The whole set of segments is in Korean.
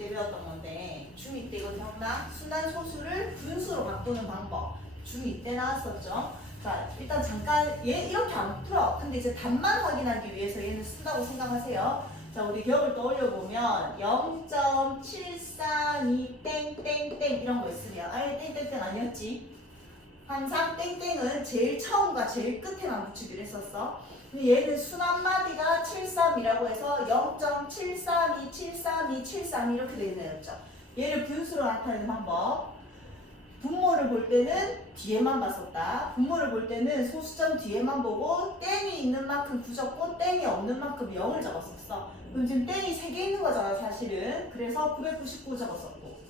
때 배웠던 건데 중2 때 이거 기억나? 순환 소수를 분수로 바꾸는 방법 중2 때 나왔었죠. 자 일단 잠깐 얘 이렇게 안 풀어. 근데 이제 답만 확인하기 위해서 얘는 쓴다고 생각하세요. 자 우리 기억을 떠올려 보면 0.732 땡땡땡 이런 거 있으면 아예 땡땡땡 아니었지? 항상 땡땡은 제일 처음과 제일 끝에만 붙이기로 했었어. 근데 얘는 순한마디가 73이라고 해서 0.732, 732, 732 이렇게 되어 있는 애였죠. 얘를 분수로 나타내는 방법. 분모를 볼 때는 뒤에만 봤었다. 분모를 볼 때는 소수점 뒤에만 보고 땡이 있는 만큼 9 적고 땡이 없는 만큼 0을 적었었어. 그럼 지금 땡이 3개 있는 거잖아 사실은. 그래서 999 적었었고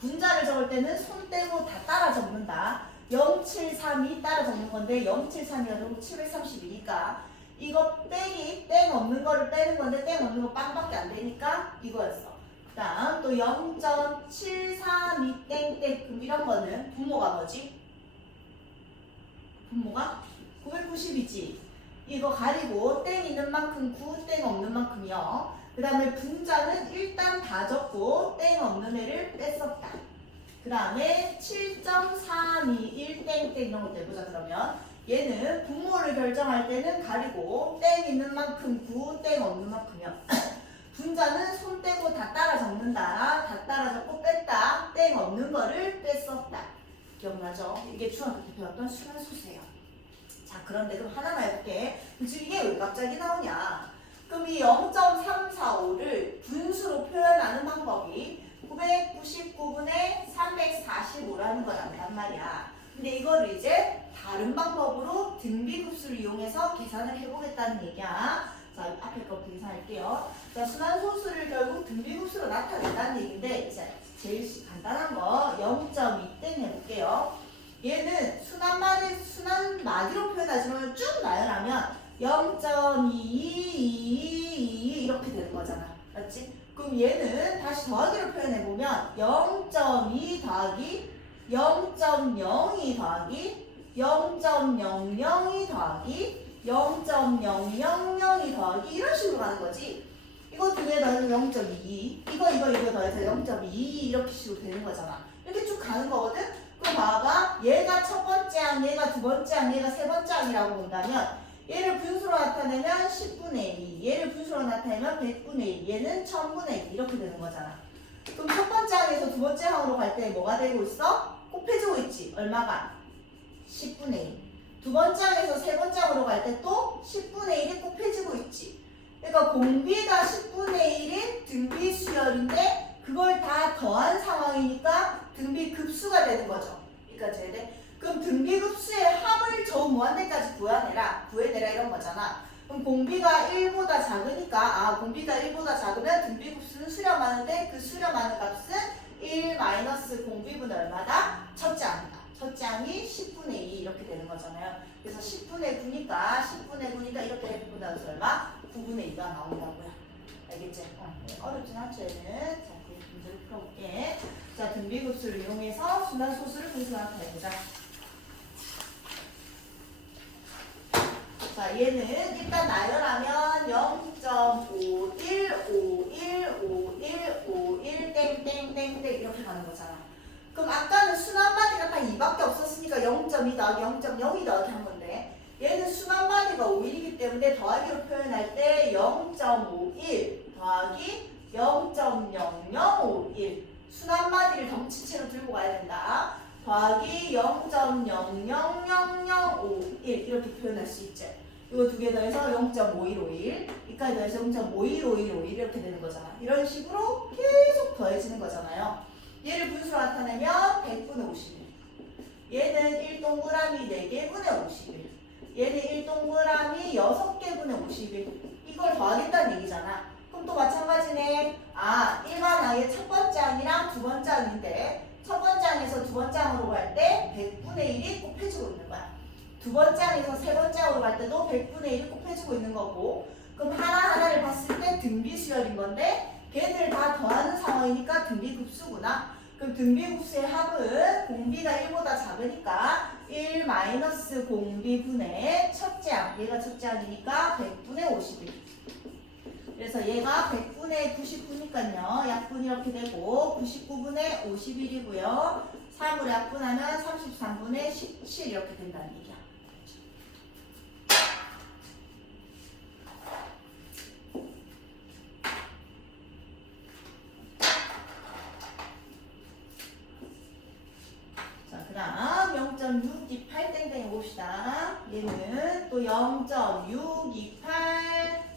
분자를 적을 때는 손 떼고 다 따라 적는다. 0732 따라 적는 건데 0732가 732니까 이거 빼기 땡 없는 거를 빼는 건데 땡 없는 거 빵밖에 안 되니까 이거였어. 그 다음 또 0.732 땡땡 그럼 이런 거는 분모가 뭐지? 분모가 990이지. 이거 가리고 땡 있는 만큼 9, 땡 없는 만큼 0. 그 다음에 분자는 일단 다 적고 땡 없는 애를 뺐었다. 그 다음에 7.321 땡땡 이런 것도 해보자. 그러면 얘는 분모를 결정할 때는 가리고 땡 있는 만큼 9, 땡 없는 만큼 0. 분자는 손 떼고 다 따라 적는다. 다 따라 적고 뺐다. 땡 없는 거를 뺐었다. 기억나죠? 이게 중학교 때 배웠던 순환수수예요. 자 그런데 그럼 하나만 해볼게. 지금 이게 왜 갑자기 나오냐? 그럼 이 0.345를 분수로 표현하는 방법이 999분의 345라는 거란 말이야. 근데 이거를 이제 다른 방법으로 등비급수를 이용해서 계산을 해보겠다는 얘기야. 자 앞에 거부터 계산할게요. 자 순환소수를 결국 등비급수로 나타낸다는 얘기인데 이제 제일 간단한 거 0.2땡 해볼게요. 얘는 순환마디로 표현하지만 쭉 나열하면 0.222 이렇게 되는 거잖아. 맞지? 그럼 얘는 다시 더하기로 표현해보면 0.2 더하기 0.02 더하기 0.002 더하기 0.000이 더하기 이런 식으로 가는 거지. 이거 두 개 더해서 0.22 이거 더해서 0.22 이렇게 식으로 되는 거잖아. 이렇게 쭉 가는 거거든? 그럼 봐봐. 얘가 첫 번째 항, 얘가 두 번째 항, 얘가 세 번째 항이라고 본다면 얘를 분수로 나타내면 10분의 2, 얘를 분수로 나타내면 100분의 1, 얘는 1000분의 1 이렇게 되는 거잖아. 그럼 첫 번째 항에서 두 번째 항으로 갈 때 뭐가 되고 있어? 곱해지고 있지. 얼마가? 10분의 1. 두 번째 항에서 세 번째 항으로 갈 때 또 10분의 1이 곱해지고 있지. 그러니까 공비가 10분의 1인 등비 수열인데 그걸 다 더한 상황이니까 등비 급수가 되는 거죠. 그러니까 쟤네 그럼 등비급수의 합을 저 무한대까지 구해내라 이런 거잖아. 그럼 공비가 1보다 작으니까 공비가 1보다 작으면 등비급수는 수렴하는데 그 수렴하는 값은 1 마이너스 공비분의 얼마다? 첫째 항이다. 첫째 항이 10분의 2 이렇게 되는 거잖아요. 그래서 10분의 9니까 이렇게 해보면 얼마? 9분의 2가 나온다고요. 알겠지? 어렵진 않죠 얘는. 자, 그 문제를 풀어볼게. 자, 등비급수를 이용해서 순환소수를 분수로 나타내보자. 자, 얘는 일단 나열하면 0.51515151 땡땡땡땡 이렇게 가는 거잖아. 그럼 아까는 순환마디가 딱 2밖에 없었으니까 0.2 더하기 0.02 더하기 한 건데 얘는 순환마디가 51이기 때문에 더하기로 표현할 때 0.51 더하기 0.0051 순환마디를 덩치체로 들고 가야 된다. 더하기 0.000051 이렇게 표현할 수 있지. 이거 두 개 더해서 0.5151 이까지 더해서 0.515151 이렇게 되는 거잖아. 이런 식으로 계속 더해지는 거잖아요. 얘를 분수로 나타내면 100분의 51 얘는 1동그라미 4개분의 51 얘는 1동그라미 6개분의 51 이걸 더하겠다는 얘기잖아. 그럼 또 마찬가지네. 일반 항의 첫 번째 항이랑 두 번째 항인데 첫 번째 항에서 두 번째 항으로 갈 때 100분의 1이 곱해지고 있는 거야. 두 번째 항에서 세 번째 항으로 갈 때도 100분의 1이 곱해지고 있는 거고 그럼 하나하나를 봤을 때 등비수열인 건데 걔들 다 더하는 상황이니까 등비급수구나. 그럼 등비급수의 합은 공비가 1보다 작으니까 1 마이너스 공비분의 첫째 항 얘가 첫째 항이니까 100분의 51 그래서 얘가 100분의 99니까요. 약분 이렇게 되고 99분의 51이고요. 3으로 약분하면 33분의 17 이렇게 된다는 얘기야. 자, 그 다음 0.628 땡땡 봅시다. 얘는 또 0.628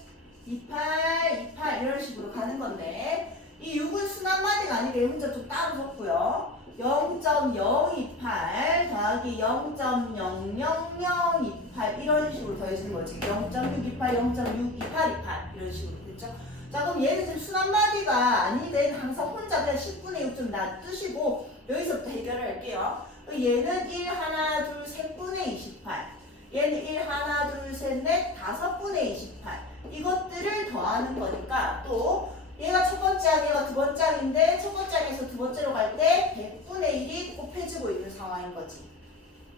28 이런 식으로 가는 건데 이 6은 순환마디가 아니라 혼자 좀 따로 적고요. 0.028 더하기 0.00028 이런 식으로 더해지는 거지. 0.628, 0.62828 이런 식으로 됐죠? 자, 그럼 얘는 지금 순환마디가 아니든 항상 혼자 그냥 10분의 6 좀 놔두시고 여기서부터 해결을 할게요. 얘는 1, 하나, 둘, 셋분의 28 얘는 1, 하나, 둘, 셋, 넷, 5분의 28 이것들을 더하는 거니까 또 얘가 첫 번째 항, 얘가 두 번째 항인데 첫 번째 항에서 두 번째로 갈 때 100분의 1이 곱해지고 있는 상황인 거지.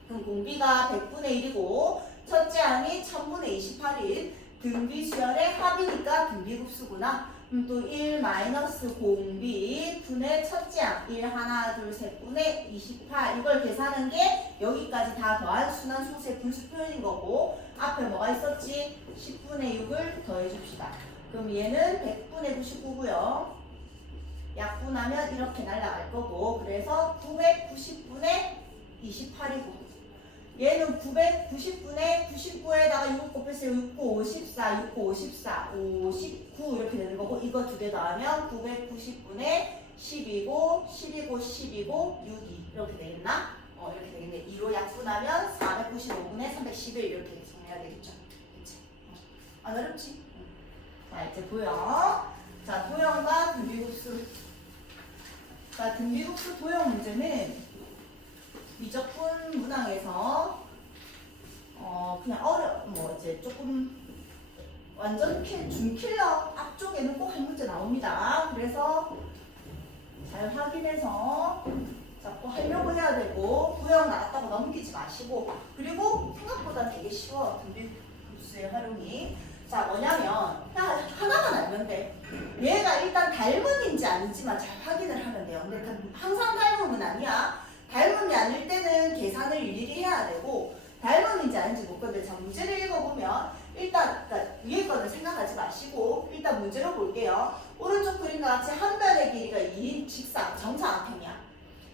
그럼 공비가 100분의 1이고 첫째 항이 1000분의 28인 등비수열의 합이니까 등비급수구나. 그럼 또 1 마이너스 공비 분의 첫째 항 1, 하나, 둘, 셋 분의 28 이걸 계산한 게 여기까지 다 더한 순환수세 분수 표현인 거고 앞에 뭐가 있었지? 10분의 6을 더해줍시다. 그럼 얘는 100분의 99고요. 약분하면 이렇게 날아갈 거고 그래서 990분의 28이고 얘는 990분의 99에다가 6 곱했어요. 6, 9, 54, 6, 9, 54, 59 이렇게 되는 거고 이거 두 개 더하면 990분의 10이고 10이고 10이고 6이 이렇게 되겠나? 이렇게 되겠네. 2로 약분하면 495분의 311 이렇게 정리해야 되겠죠. 그치? 안 어렵지? 자, 이제 도형. 자, 도형과 등비급수. 자, 등비급수 도형 문제는 미적분 문항에서 그냥 뭐 이제 조금 완전 중킬러 앞쪽에는 꼭 한 문제 나옵니다. 그래서 잘 확인해서 자꾸 하려고 해야 되고 도형 나왔다고 넘기지 마시고 그리고 생각보다 되게 쉬워 등비급수의 활용이. 자, 뭐냐면 하나만 알면 돼. 얘가 일단 닮음인지 아닌지만 잘 확인을 하면 돼요. 근데 항상 닮음은 아니야. 닮음이 아닐 때는 계산을 일일이 해야 되고 닮음인지 아닌지 못 건데 자, 문제를 읽어보면 일단 그러니까 위에 거는 생각하지 마시고 일단 문제로 볼게요. 오른쪽 그림과 같이 한 변의 길이가 2인 직사 정사각형이야.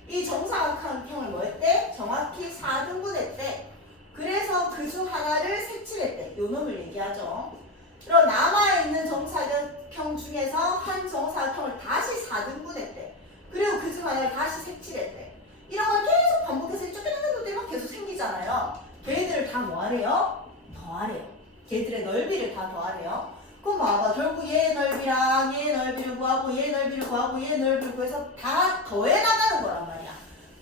이 정사각형을 뭐 했대? 정확히 4등분 했대. 그래서 그 중 하나를 색칠했대. 요 놈을 얘기하죠. 그럼 남아있는 정사각형 중에서 한 정사각형을 다시 4등분 했대. 그리고 그 중 하나를 다시 색칠했대. 이런 걸 계속 반복해서 쫓겨나는 것들이 막 계속 생기잖아요. 걔들을 다 뭐하래요? 더하래요. 걔들의 넓이를 다 더하래요. 그럼 봐봐. 결국 얘 넓이랑 얘 넓이를 구하고 얘 넓이를 구하고 얘 넓이를 구해서 다 더해 나가는 거란 말이야.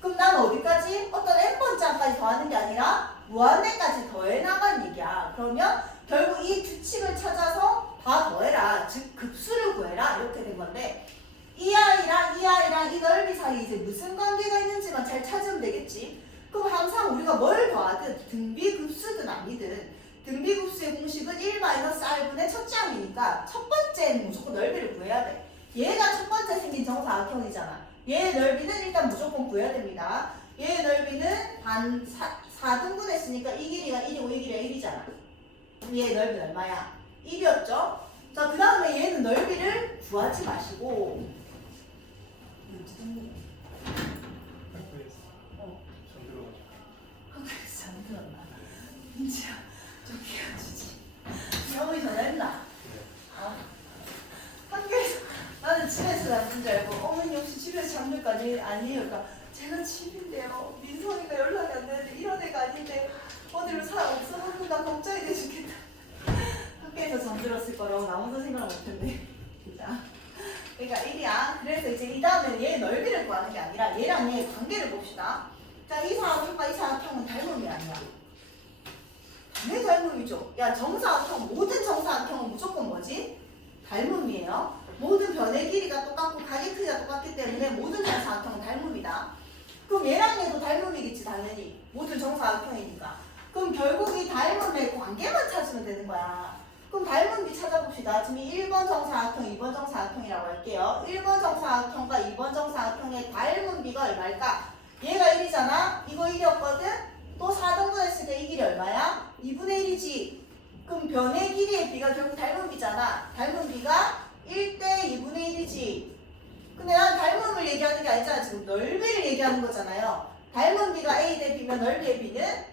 그럼 난 어디까지? 어떤 n번째 항까지 더하는 게 아니라 무한대까지 더해 나가는 얘기야. 그러면 결국 이 규칙을 찾아서 다 더해라. 즉 급수를 구해라. 이렇게 된 건데 이 아이랑 이 넓이 사이에 이제 무슨 관계가 있는지만 잘 찾으면 되겠지. 그럼 항상 우리가 뭘 더하든 등비급수든 아니든 등비급수의 공식은 1-r분의 첫째 항이니까 첫 번째는 무조건 넓이를 구해야 돼. 얘가 첫 번째 생긴 정사각형이잖아. 얘의 넓이는 일단 무조건 구해야 됩니다. 얘의 넓이는 4등분 했으니까 이 길이가 1이고 이 길이가 1이잖아. 얘의 넓이는 얼마야? 1이었죠? 자, 그 다음에 얘는 넓이를 구하지 마시고 잠들었나? 민지야 좀 깨워주지. 형이 전화했나? 학교에서 나는 집에서 잠든 줄 알고 어머니 혹시 집에서 잠들 거 아니에요? 그러니까 제가 집인데요. 민성이가 연락이 안 되는데 이런 애가 아닌데 어디로 사람 없어? 나 걱정이 돼 죽겠다. 학교에서 잠들었을 거라고 아무도 생각을 못했네. 진짜. 그러니까 1이야. 그래서 이제 이 다음에 얘 넓이를 구하는 게 아니라 얘랑 얘의 관계를 봅시다. 자, 이 사각형과 이 사각형은 닮음이 아니야. 왜 닮음이죠? 야, 정사각형, 모든 정사각형은 무조건 뭐지? 닮음이에요. 모든 변의 길이가 똑같고 가게 크기가 똑같기 때문에 모든 정사각형은 닮음이다. 그럼 얘랑 얘도 닮음이겠지, 당연히. 모든 정사각형이니까. 그럼 결국 이 닮음의 관계만 찾으면 되는 거야. 그럼 닮은 비 찾아봅시다. 지금 1번 정사각형, 2번 정사각형이라고 할게요. 1번 정사각형과 2번 정사각형의 닮은 비가 얼마일까? 얘가 1이잖아? 이거 1이었거든? 또 4등분 했으니까 이 길이 얼마야? 2분의 1이지. 그럼 변의 길이의 비가 결국 닮은 비잖아. 닮은 비가 1대 2분의 1이지. 근데 난 닮음을 얘기하는 게 아니잖아. 지금 넓이를 얘기하는 거잖아요. 닮은 비가 A 대 B면 넓이의 B는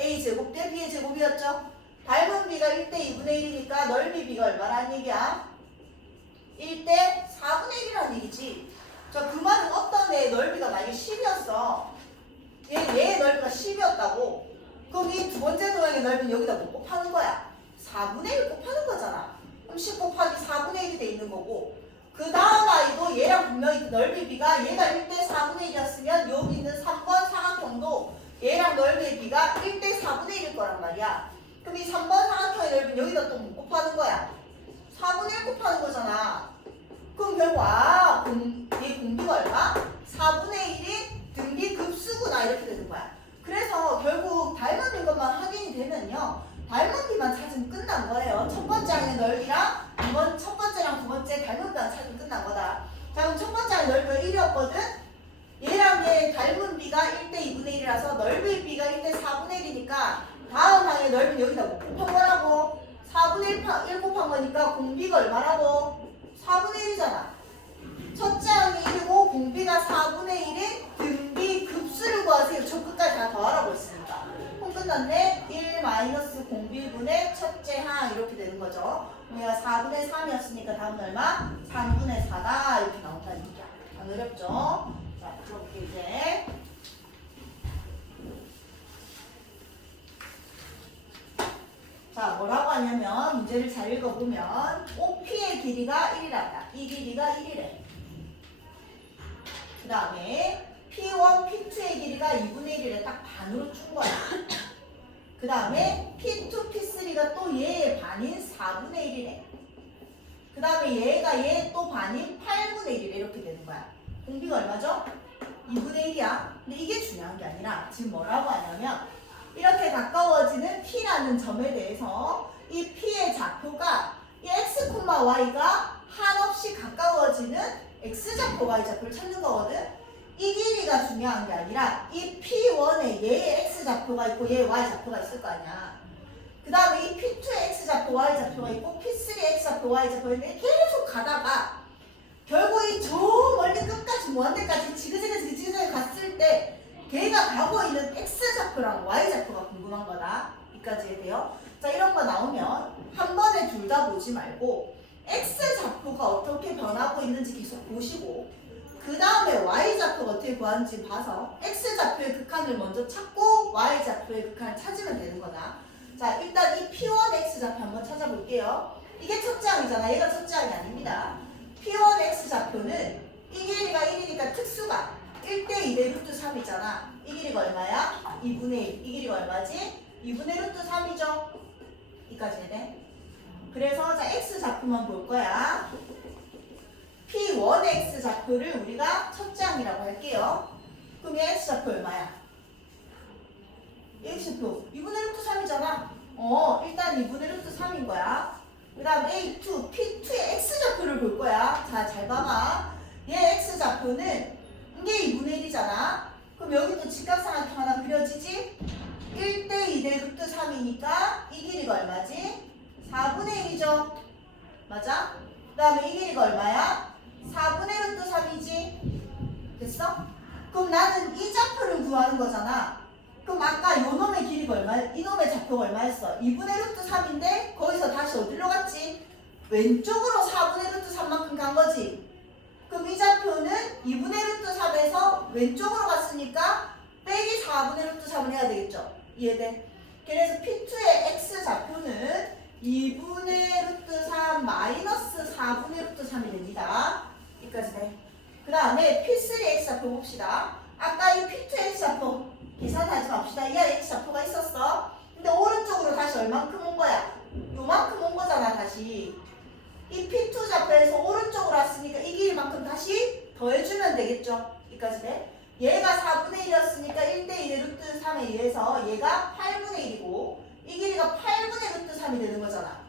A제곱 대 B의 제곱이었죠. 닮은 비가 1대 2분의 1이니까 넓이 B가 얼마라는 얘기야? 1대 4분의 1이라는 얘기지. 자, 그 말은 어떤 애의 넓이가 만약에 10이었어. 얘의 넓이가 10이었다고. 그럼 이 두 번째 도형의 넓이는 여기다 뭐 곱하는 거야? 4분의 1 곱하는 거잖아. 그럼 10 곱하기 4분의 1이 돼 있는 거고. 그 다음 아이도 얘랑 분명히 넓이 B가 얘가 1대 4분의 1이었으면 여기 있는 3번 사각형도 얘랑 넓이의 B가 1대 4분의 1일 거란 말이야. 그럼 이 3번 사각형의 넓이는 여기다 또 뭐 곱하는 거야? 4분의 1 곱하는 거잖아. 그럼 결국 얘 공비가 얼마? 4분의 1이 등비 급수구나 이렇게 되는 거야. 그래서 결국 닮은 것만 확인이 되면요. 닮은 비만 찾으면 끝난 거예요. 첫 번째 항의 넓이랑 첫 번째랑 두 번째 닮은 비만 찾으면 끝난 거다. 자, 그럼 첫 번째 항의 넓이가 1이었거든? 얘랑 얘 닮은 비가 1대 2분의 1이라서 넓이 비가 1대 4분의 1이니까 다음 항의 넓이는 여기다 뭐 곱한 거라고? 4분의 1 곱한 거니까 공비가 얼마라고? 4분의 1이잖아. 첫째 항이 1이고 공비가 4분의 1인 등비 급수를 구하세요. 저 끝까지 다 더하라고 했으니까. 그럼 끝났네. 1 마이너스 공비분의 첫째 항 이렇게 되는 거죠. 얘가 4분의 3이었으니까 다음은 얼마? 3분의 4다 이렇게 나온다는 얘기야. 안 어렵죠? 자, 그렇게 이제 자, 뭐라고 하냐면 문제를 잘 읽어보면 OP의 길이가 1이란다. 이 길이가 1이래. 그 다음에 P1, P2의 길이가 2분의 1이래. 딱 반으로 준 거야. 그 다음에 P2, P3가 또 얘의 반인 4분의 1이래. 그 다음에 얘가 얘 또 반인 8분의 1이래. 이렇게 되는 거야. 공비가 얼마죠? 2분의 1이야. 근데 이게 중요한 게 아니라 지금 뭐라고 하냐면 이렇게 가까워지는 P라는 점에 대해서 이 P의 좌표가 이 X, Y가 한없이 가까워지는 X좌표, Y좌표를 찾는 거거든. 이 길이가 중요한 게 아니라 이 P1에 얘의 X좌표가 있고 얘의 Y좌표가 있을 거 아니야. 그 다음에 이 P2에 X좌표, Y좌표가 있고 P3에 X좌표, Y좌표가 있는데 계속 가다가 결국 이 저 멀리 끝까지 무한대까지 지그재그 갔을 때 걔가 가고 있는 X좌표랑 Y좌표가 궁금한 거다. 여기까지 해야 돼요. 자, 이런 거 나오면 한 번에 둘 다 보지 말고 X좌표가 어떻게 변하고 있는지 계속 보시고 그 다음에 Y좌표가 어떻게 구하는지 봐서 X좌표의 극한을 먼저 찾고 Y좌표의 극한을 찾으면 되는 거다. 자, 일단 이 P1 X좌표 한번 찾아볼게요. 이게 첫째 항이잖아. 얘가 첫째 항이 아닙니다. P1 X좌표는 이 길이가 1이니까 특수가 1대 2대 루트 3이잖아. 이 길이가 얼마야? 2분의 1. 이 길이가 얼마지? 2분의 루트 3이죠? 여기까지 해네. 그래서 자, X좌표만 볼 거야. P1 X좌표를 우리가 첫째 항이라고 할게요. 그럼 이 X좌표 얼마야? X좌표 2분의 루트 3이잖아. 일단 2분의 루트 3인 거야. 그 다음 A2, P2의 X좌표를 볼 거야. 자, 잘 봐봐. 얘 X좌표는 이게 2분의 1이잖아. 그럼 여기도 직각삼각형 하나 그려지지? 1대 2대 루트 3이니까 이 길이가 얼마지? 4분의 1이죠. 맞아? 그 다음에 이 길이가 얼마야? 4분의 루트 3이지? 됐어? 그럼 나는 이 좌표를 구하는 거잖아. 그럼 아까 요 놈의 길이가 얼마야? 이 놈의 좌표가 얼마였어? 2분의 루트 3인데 거기서 다시 어디로 갔지? 왼쪽으로 4분의 루트 3만큼 간 거지. 그럼 이 좌표는 2분의 루트 3에서 왼쪽으로 갔으니까 빼기 4분의 루트 3을 해야 되겠죠? 이해돼? 그래서 P2의 X좌표는 2분의 루트 3 마이너스 4분의 루트 3이 됩니다. 여기까지 돼. 그 다음에 P3 X좌표 봅시다. 아까 이 P2 X좌표 계산하지 맙시다. 이 X좌표가 있었어. 근데 오른쪽으로 다시 얼만큼 온 거야? 요만큼 온 거잖아, 다시. 이 P2 좌표에서 오른쪽으로 왔으니까 이 길이만큼 다시 더해주면 되겠죠? 여기까지 돼. 얘가 4분의 1이었으니까 1대 1의 루트 3에 의해서 얘가 8분의 1이고 이 길이가 8분의 루트 3이 되는 거잖아.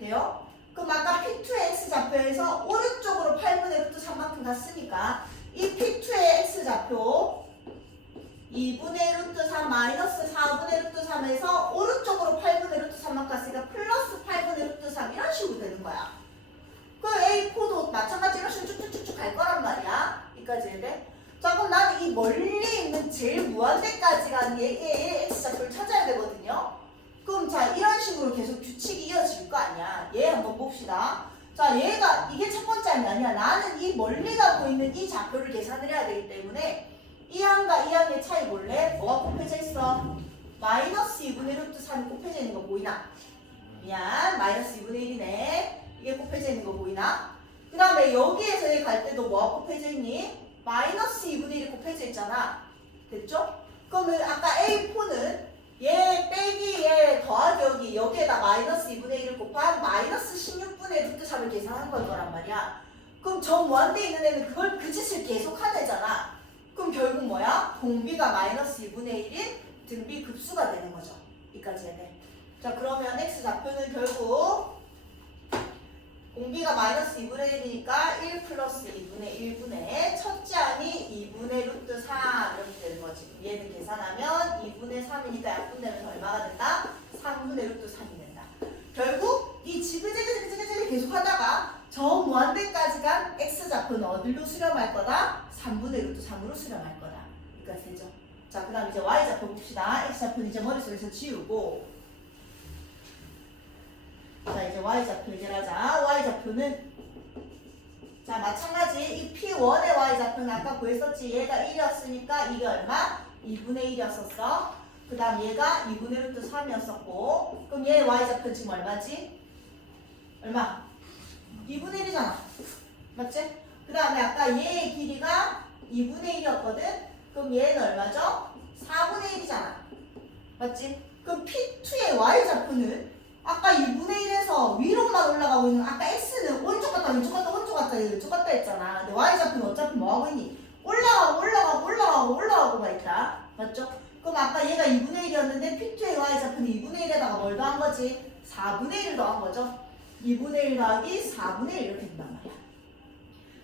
돼요? 그럼 아까 P2의 X좌표에서 오른쪽으로 8분의 루트 3만큼 갔으니까 이 P2의 X좌표 2분의 루트 3 마이너스 4분의 루트 3에서 오른쪽으로 8분의 루트 3만큼 갔으니까 플러스 8분의 루트 3 이런 식으로 되는 거야. 그 A4도 마찬가지로 이런 식으로 쭉쭉쭉쭉 갈 거란 말이야. 여기까지 해야 돼? 자, 그럼 나는 이 멀리 있는 제일 무한대까지 가는 얘의 X좌표를 찾아야 되거든요. 그럼 자, 이런 식으로 계속 규칙이 이어질 거 아니야. 얘 한번 봅시다. 자, 얘가 이게 첫 번째 항이 아니야. 나는 이 멀리 가고 있는 이 좌표를 계산을 해야 되기 때문에 이 항과 이 항의 차이 볼래? 뭐가 곱해져 있어? 마이너스 2분의 루트 3이 곱해져 있는 거 보이나? 미안, 마이너스 2분의 1이네. 이게 곱해져 있는 거 보이나? 그 다음에 여기에서 얘 갈 때도 뭐가 곱해져 있니? 마이너스 2분의 1이 곱해져 있잖아. 됐죠? 그러면 아까 A4는 얘 빼기 얘 더하기 여기에다 마이너스 2분의 1을 곱한 마이너스 16분의 루트 3을 계산한 걸 거란 말이야. 그럼 저 무한대에 있는 애는 그걸 그 짓을 계속한 애잖아. 그럼 결국 뭐야? 공비가 마이너스 2분의 1인 등비 급수가 되는 거죠. 여기까지 해야 돼. 자, 그러면 X좌표는 결국 공비가 마이너스 2분의 1이니까 1 플러스 2분의 1분의 첫째 항이 2분의 루트 3 이렇게 되는 거지. 얘는 계산하면 2분의 3이니까 약분되면서 얼마가 된다? 3분의 루트 3이 된다. 결국 이 지그재그재그재그 계속 하다가 저 무한대까지 간 X좌표는 어디로 수렴할 거다? 3분의 루트 3으로 수렴할 거다. 그러니까 되죠. 자, 그 다음 이제 Y좌표 봅시다. X좌표는 이제 머릿속에서 지우고 자, 이제 Y좌표 해결하자. Y좌표는 자, 마찬가지 이 P1의 Y좌표는 아까 구했었지. 얘가 1이었으니까 이게 얼마? 2분의 1이었었어. 그 다음 얘가 2분의 루트 3이었었고 그럼 얘의 Y좌표는 지금 얼마지? 얼마? 2분의 1이잖아. 맞지? 그 다음에 아까 얘의 길이가 2분의 1이었거든? 그럼 얘는 얼마죠? 4분의 1이잖아. 맞지? 그럼 P2의 Y좌표는 아까 2분의 1에서 위로만 올라가고 있는 아까 X는 오른쪽 갔다 왼쪽 갔다 오른쪽 갔다 왼쪽 갔다 했잖아. 근데 Y좌표는 어차피 뭐하고 있니? 올라가고만 있다. 맞죠? 그럼 아까 얘가 2분의 1이었는데 P2의 Y좌표는 2분의 1에다가 뭘 더한 거지? 4분의 1을 더한 거죠. 2분의 1 더하기 4분의 1 이렇게 된단 말이야.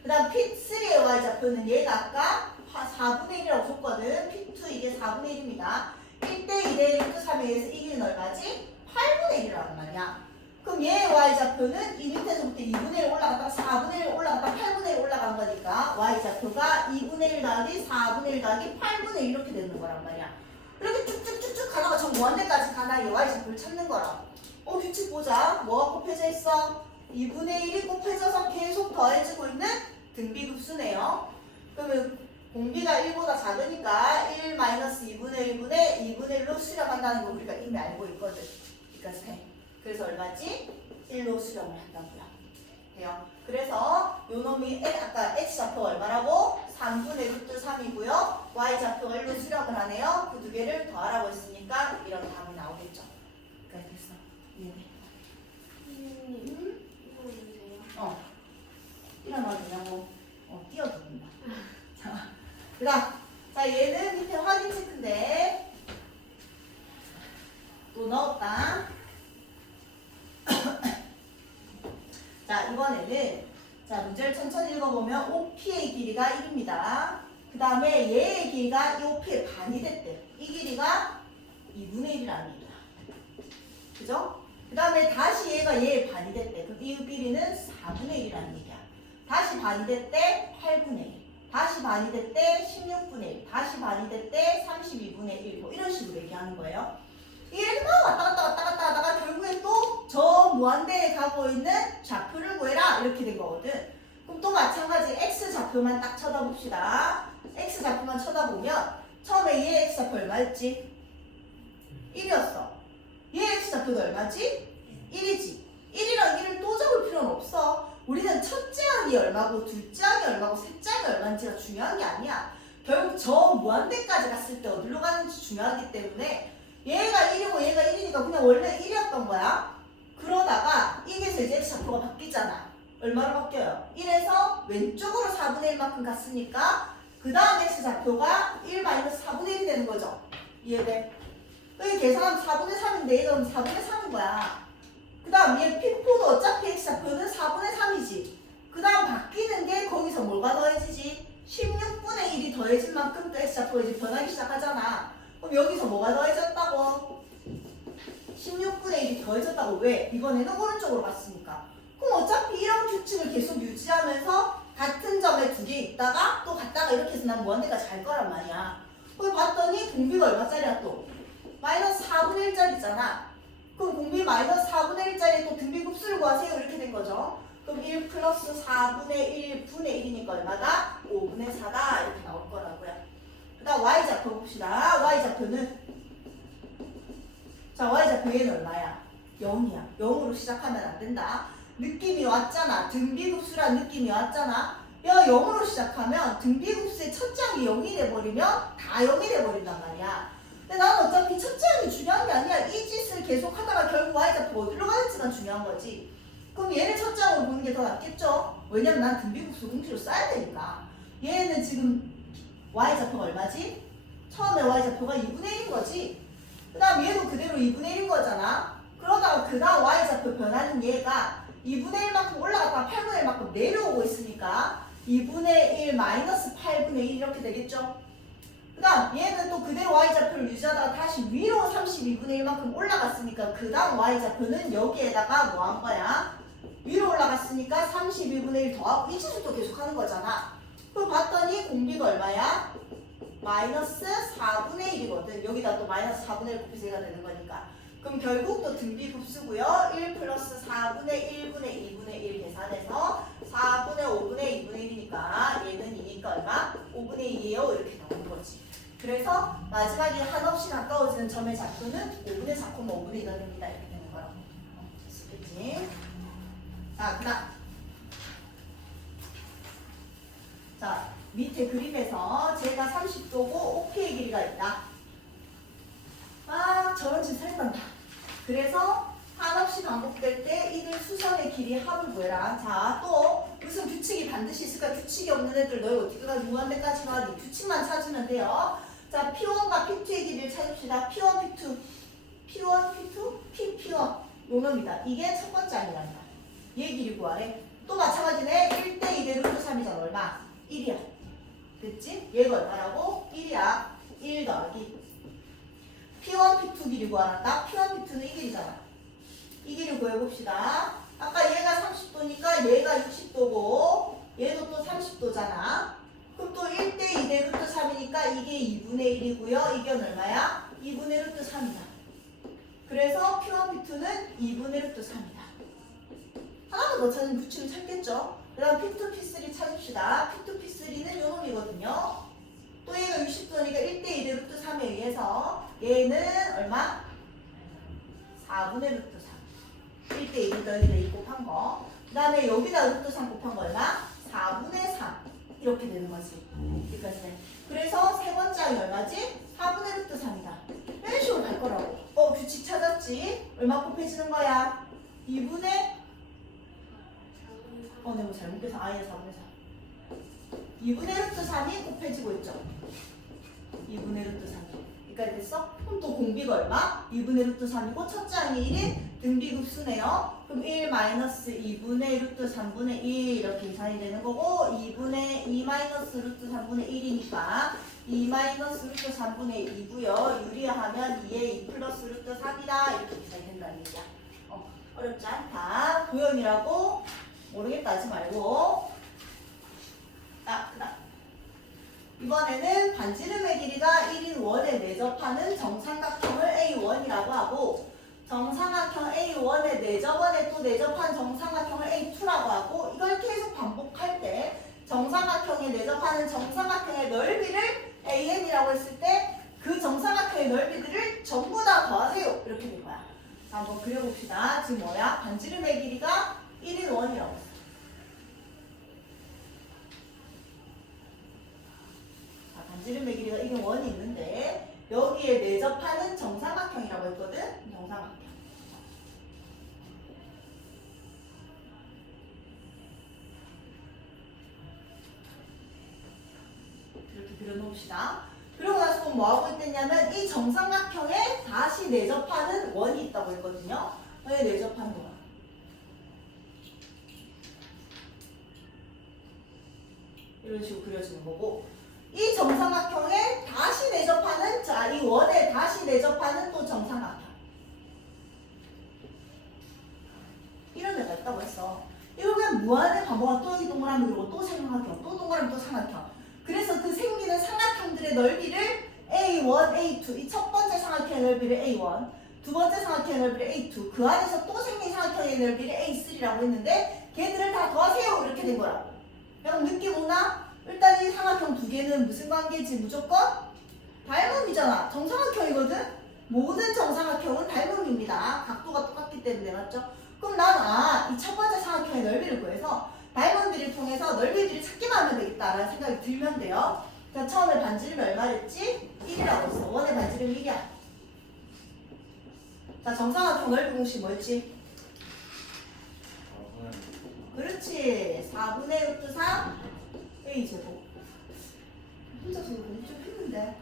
그 다음 P3의 Y좌표는 얘가 아까 4분의 1이라고 줬거든. P2 이게 4분의 1입니다. 1대 2대 1 3에 의해서 이 길이는 얼마지? 8분의 1이란 말이야. 그럼 얘의 Y좌표는 이 밑에서부터 2분의 1 올라갔다가 4분의 1 올라갔다가 8분의 1 올라간 거니까 Y좌표가 2분의 1 더하기 4분의 1 더하기 8분의 1 이렇게 되는 거란 말이야. 이렇게 쭉쭉쭉쭉 가다가 저 무한대까지 가나 이 Y좌표를 찾는 거라. 규칙 보자. 뭐가 곱해져 있어? 2분의 1이 곱해져서 계속 더해지고 있는 등비급수네요. 그러면 공비가 1보다 작으니까 1 마이너스 2분의 1분의 2분의 1로 수렴한다는 거 우리가 이미 알고 있거든. 그러니까 3. 그래서 얼마지? 1로 수렴을 한다고요. 돼요. 그래서 요 놈이 아까 X좌표가 얼마라고? 3분의 루트 3이고요. Y좌표가 1로 수렴을 하네요. 그 두 개를 더하라고 했으니까 이런 답이 나오겠죠. 그러니까 됐어. 이해돼? 일어나느냐고 뛰어듭니다. 자, 그다음 자 얘는 밑에 확인 체크인데 또 넣었다. 자 이번에는 자 문제를 천천히 읽어보면 OP의 길이가 1입니다. 그 다음에 얘의 길이가 이 OP의 반이 됐대. 이 길이가 2분의 1이라는 얘기야. 그죠? 그 다음에 다시 얘가 얘의 반이 됐대. 그럼 이 길이는 4분의 1이라는 얘기야. 다시 반이 됐대 8분의 1. 다시 반이 됐대 16분의 1. 다시 반이 됐대 32분의 1. 뭐 이런 식으로 얘기하는 거예요. 이렇게 막 왔다 갔다 하다가 결국에 또 저 무한대에 가고 있는 좌표를 구해라 이렇게 된 거거든. 그럼 또 마찬가지 X좌표만 딱 쳐다봅시다. X좌표만 쳐다보면 처음에 얘 X좌표 얼마였지? 1이었어. 얘 X좌표도 얼마지? 1이지. 1이랑 1을 또 적을 필요는 없어. 우리는 첫째 항이 얼마고 둘째 항이 얼마고 셋째 항이 얼마인지가 중요한 게 아니야. 결국 저 무한대까지 갔을 때 어디로 가는지 중요하기 때문에 얘가 1이고 얘가 1이니까 그냥 원래 1이었던 거야. 그러다가 이게서 이제 X좌표가 바뀌잖아. 얼마로 바뀌어요? 1에서 왼쪽으로 4분의 1만큼 갔으니까 그 다음 X좌표가 1 마이너스 4분의 1이 되는 거죠. 이해돼? 여기 계산하면 4분의 3인데 얘가 그럼 4분의 3인 거야. 그 다음 얘 P4도 어차피 X좌표는 4분의 3이지. 그 다음 바뀌는 게 거기서 뭐가 더해지지? 16분의 1이 더해진 만큼 또 X좌표가 이제 변하기 시작하잖아. 그럼 여기서 뭐가 더해졌다고? 16분의 1이 더해졌다고. 왜? 이번에는 오른쪽으로 갔으니까. 그럼 어차피 이런 규칙을 계속 유지하면서 같은 점에 두 개 있다가 또 갔다가 이렇게 해서 난 무한대까지 갈 거란 말이야. 그걸 봤더니 공비가 얼마짜리야 또? 마이너스 4분의 1짜리잖아. 그럼 공비 마이너스 4분의 1짜리 또 등비급수를 구하세요. 이렇게 된 거죠. 그럼 1 플러스 4분의 1 분의 1이니까 얼마다? 5분의 4다. 이렇게 나올 거라고요. 그 다음 y좌표 봅시다. y좌표는 자 y좌표 얘는 얼마야? 0이야. 0으로 시작하면 안 된다. 느낌이 왔잖아. 등비급수란 느낌이 왔잖아. 야 0으로 시작하면 등비급수의 첫 장이 0이 돼버리면 다 0이 돼버린단 말이야. 근데 나는 어차피 첫 장이 중요한 게 아니야. 이 짓을 계속 하다가 결국 y좌표 어디로 가는지가 중요한 거지. 그럼 얘를 첫 장으로 보는 게 더 낫겠죠? 왜냐면 난 등비급수 공식으로 써야 되니까. 얘는 지금 y좌표가 얼마지? 처음에 y좌표가 2분의 1인 거지. 그 다음 얘도 그대로 2분의 1인 거잖아. 그러다가 그 다음 y좌표 변하는 얘가 2분의 1만큼 올라갔다가 8분의 1만큼 내려오고 있으니까 2분의 1 마이너스 8분의 1 이렇게 되겠죠? 그 다음 얘는 또 그대로 y좌표를 유지하다가 다시 위로 32분의 1만큼 올라갔으니까 그 다음 y좌표는 여기에다가 뭐 한 거야? 위로 올라갔으니까 32분의 1 더하고 이 짓을 또 계속 하는 거잖아. 그걸 봤더니 공비가 얼마야? 마이너스 4분의 1이거든. 여기다 또 마이너스 4분의 1 곱해서 얘가 되는 거니까. 그럼 결국 또 등비급수고요. 1 플러스 4분의 1분의 2분의 1 계산해서 4분의 5분의 2분의 1이니까 얘는 2니까 얼마? 5분의 2예요. 이렇게 나오는 거지. 그래서 마지막에 한없이 가까워지는 점의 좌표는 5분의 4, 5분의 2가 됩니다. 이렇게 되는 거라고. 그치? 자, 그다음. 자, 밑에 그림에서 제가 30도고 OK의 길이가 있다. 아, 저런 짓 살건다. 그래서 한없이 반복될 때 이들 수선의 길이 합을 구해라. 자, 또 무슨 규칙이 반드시 있을까? 규칙이 없는 애들 너희 어떻게 가 무한대까지 가니? 규칙만 찾으면 돼요. 자, P1과 P2의 길이를 찾읍시다. P1, P2. P1, P2, P1. 요 놈이다. 이게 첫 번째 아니란다. 얘 길이 구하래. 또 마찬가지네. 1대 2대 루트 3이잖아. 얼마? 1이야. 됐지? 얘가 얼마라고? 1이야. 1 더하기 P1, P2 길이 구하란다. P1, P2는 이 길이잖아. 이 길이 구해봅시다. 아까 얘가 30도니까 얘가 60도고 얘도 또 30도잖아. 그럼 또 1대 2대 루트 3이니까 이게 2분의 1이고요. 이게 얼마야? 2분의 루트 3이다. 그래서 P1, P2는 2분의 루트 3이다. 하나만 더 찾으면 규칙을 찾겠죠? 그 다음 P2, P3 찾읍시다. P2, P3는 요 놈이거든요. 또 얘가 60도니까 1대 2대 루트 3에 의해서 얘는 얼마? 4분의 루트 3. 1대 2대 여기다 2 곱한 거. 그 다음에 여기다 루트 3 곱한 거 얼마? 4분의 3. 이렇게 되는 거지. 여기까지. 그래서 세 번째 항이 얼마지? 4분의 루트 3이다. 이런 식으로 갈 거라고. 규칙 찾았지? 얼마 곱해지는 거야? 2분의 내가 뭐 잘못 계산. 아예 4분의 4. 2분의 루트 3이 곱해지고 있죠. 2분의 루트 3이. 여기까지 됐어? 그럼 또 공비가 얼마? 2분의 루트 3이고 첫째 항이 1인 등비급수네요. 그럼 1 마이너스 2분의 루트 3분의 1 이렇게 계산이 되는 거고 2분의 2 마이너스 루트 3분의 1이니까 2 마이너스 루트 3분의 2고요. 유리하면 2에 2 플러스 루트 3이다. 이렇게 계산이 된다는 얘기야. 어렵지 않다. 도형이라고 모르겠다 하지 말고. 자, 그 다음. 이번에는 반지름의 길이가 1인 원에 내접하는 정삼각형을 A1이라고 하고 정삼각형 A1에 내접원에 또 내접한 정삼각형을 A2라고 하고 이걸 계속 반복할 때 정삼각형에 내접하는 정삼각형의 넓이를 AN이라고 했을 때 그 정삼각형의 넓이들을 전부 다 더하세요. 이렇게 된 거야. 자, 한번 그려봅시다. 지금 뭐야? 반지름의 길이가 1인 원이라고 했어. 자, 반지름의 길이가 1인 원이 있는데 여기에 내접하는 정삼각형이라고 했거든? 정삼각형. 이렇게 그려놓읍시다. 그러고 나서 지금 뭐 하고 있겠냐면 이 정삼각형에 다시 내접하는 원이 있다고 했거든요. 왜 내접하는 거야? 이런 식으로 그려지는 거고, 이 정삼각형에 다시 내접하는, 자, 이 원에 다시 내접하는 또 정삼각형, 이런 데가 있다고 했어. 이거 그냥 무한의 반복한, 또 여기 동그라미 그리고 또 삼각형, 또 동그라미 또 삼각형. 그래서 그 생기는 삼각형들의 넓이를 A1, A2, 이 첫 번째 삼각형의 넓이를 A1, 두 번째 삼각형의 넓이를 A2, 그 안에서 또 생긴 삼각형의 넓이를 A3라고 했는데 걔들을 다 더하세요 이렇게 된 거라고. 그럼 느낌 오나? 일단 이 삼각형 두 개는 무슨 관계지? 무조건 닮음이잖아. 정삼각형이거든? 모든 정삼각형은 닮음입니다. 각도가 똑같기 때문에, 맞죠? 그럼 난 이 첫 번째 삼각형의 넓이를 구해서 닮음비를 통해서 넓이비를 찾기만 하면 되겠다라는 생각이 들면 돼요. 자, 처음에 반지름이 얼마랬지? 1이라고 했어. 원의 반지름이 1이야. 자, 정삼각형 넓이 공식 뭐였지? 그렇지. 4분의 루트 3 A제곱. 혼자서 이거 공부 좀 했는데.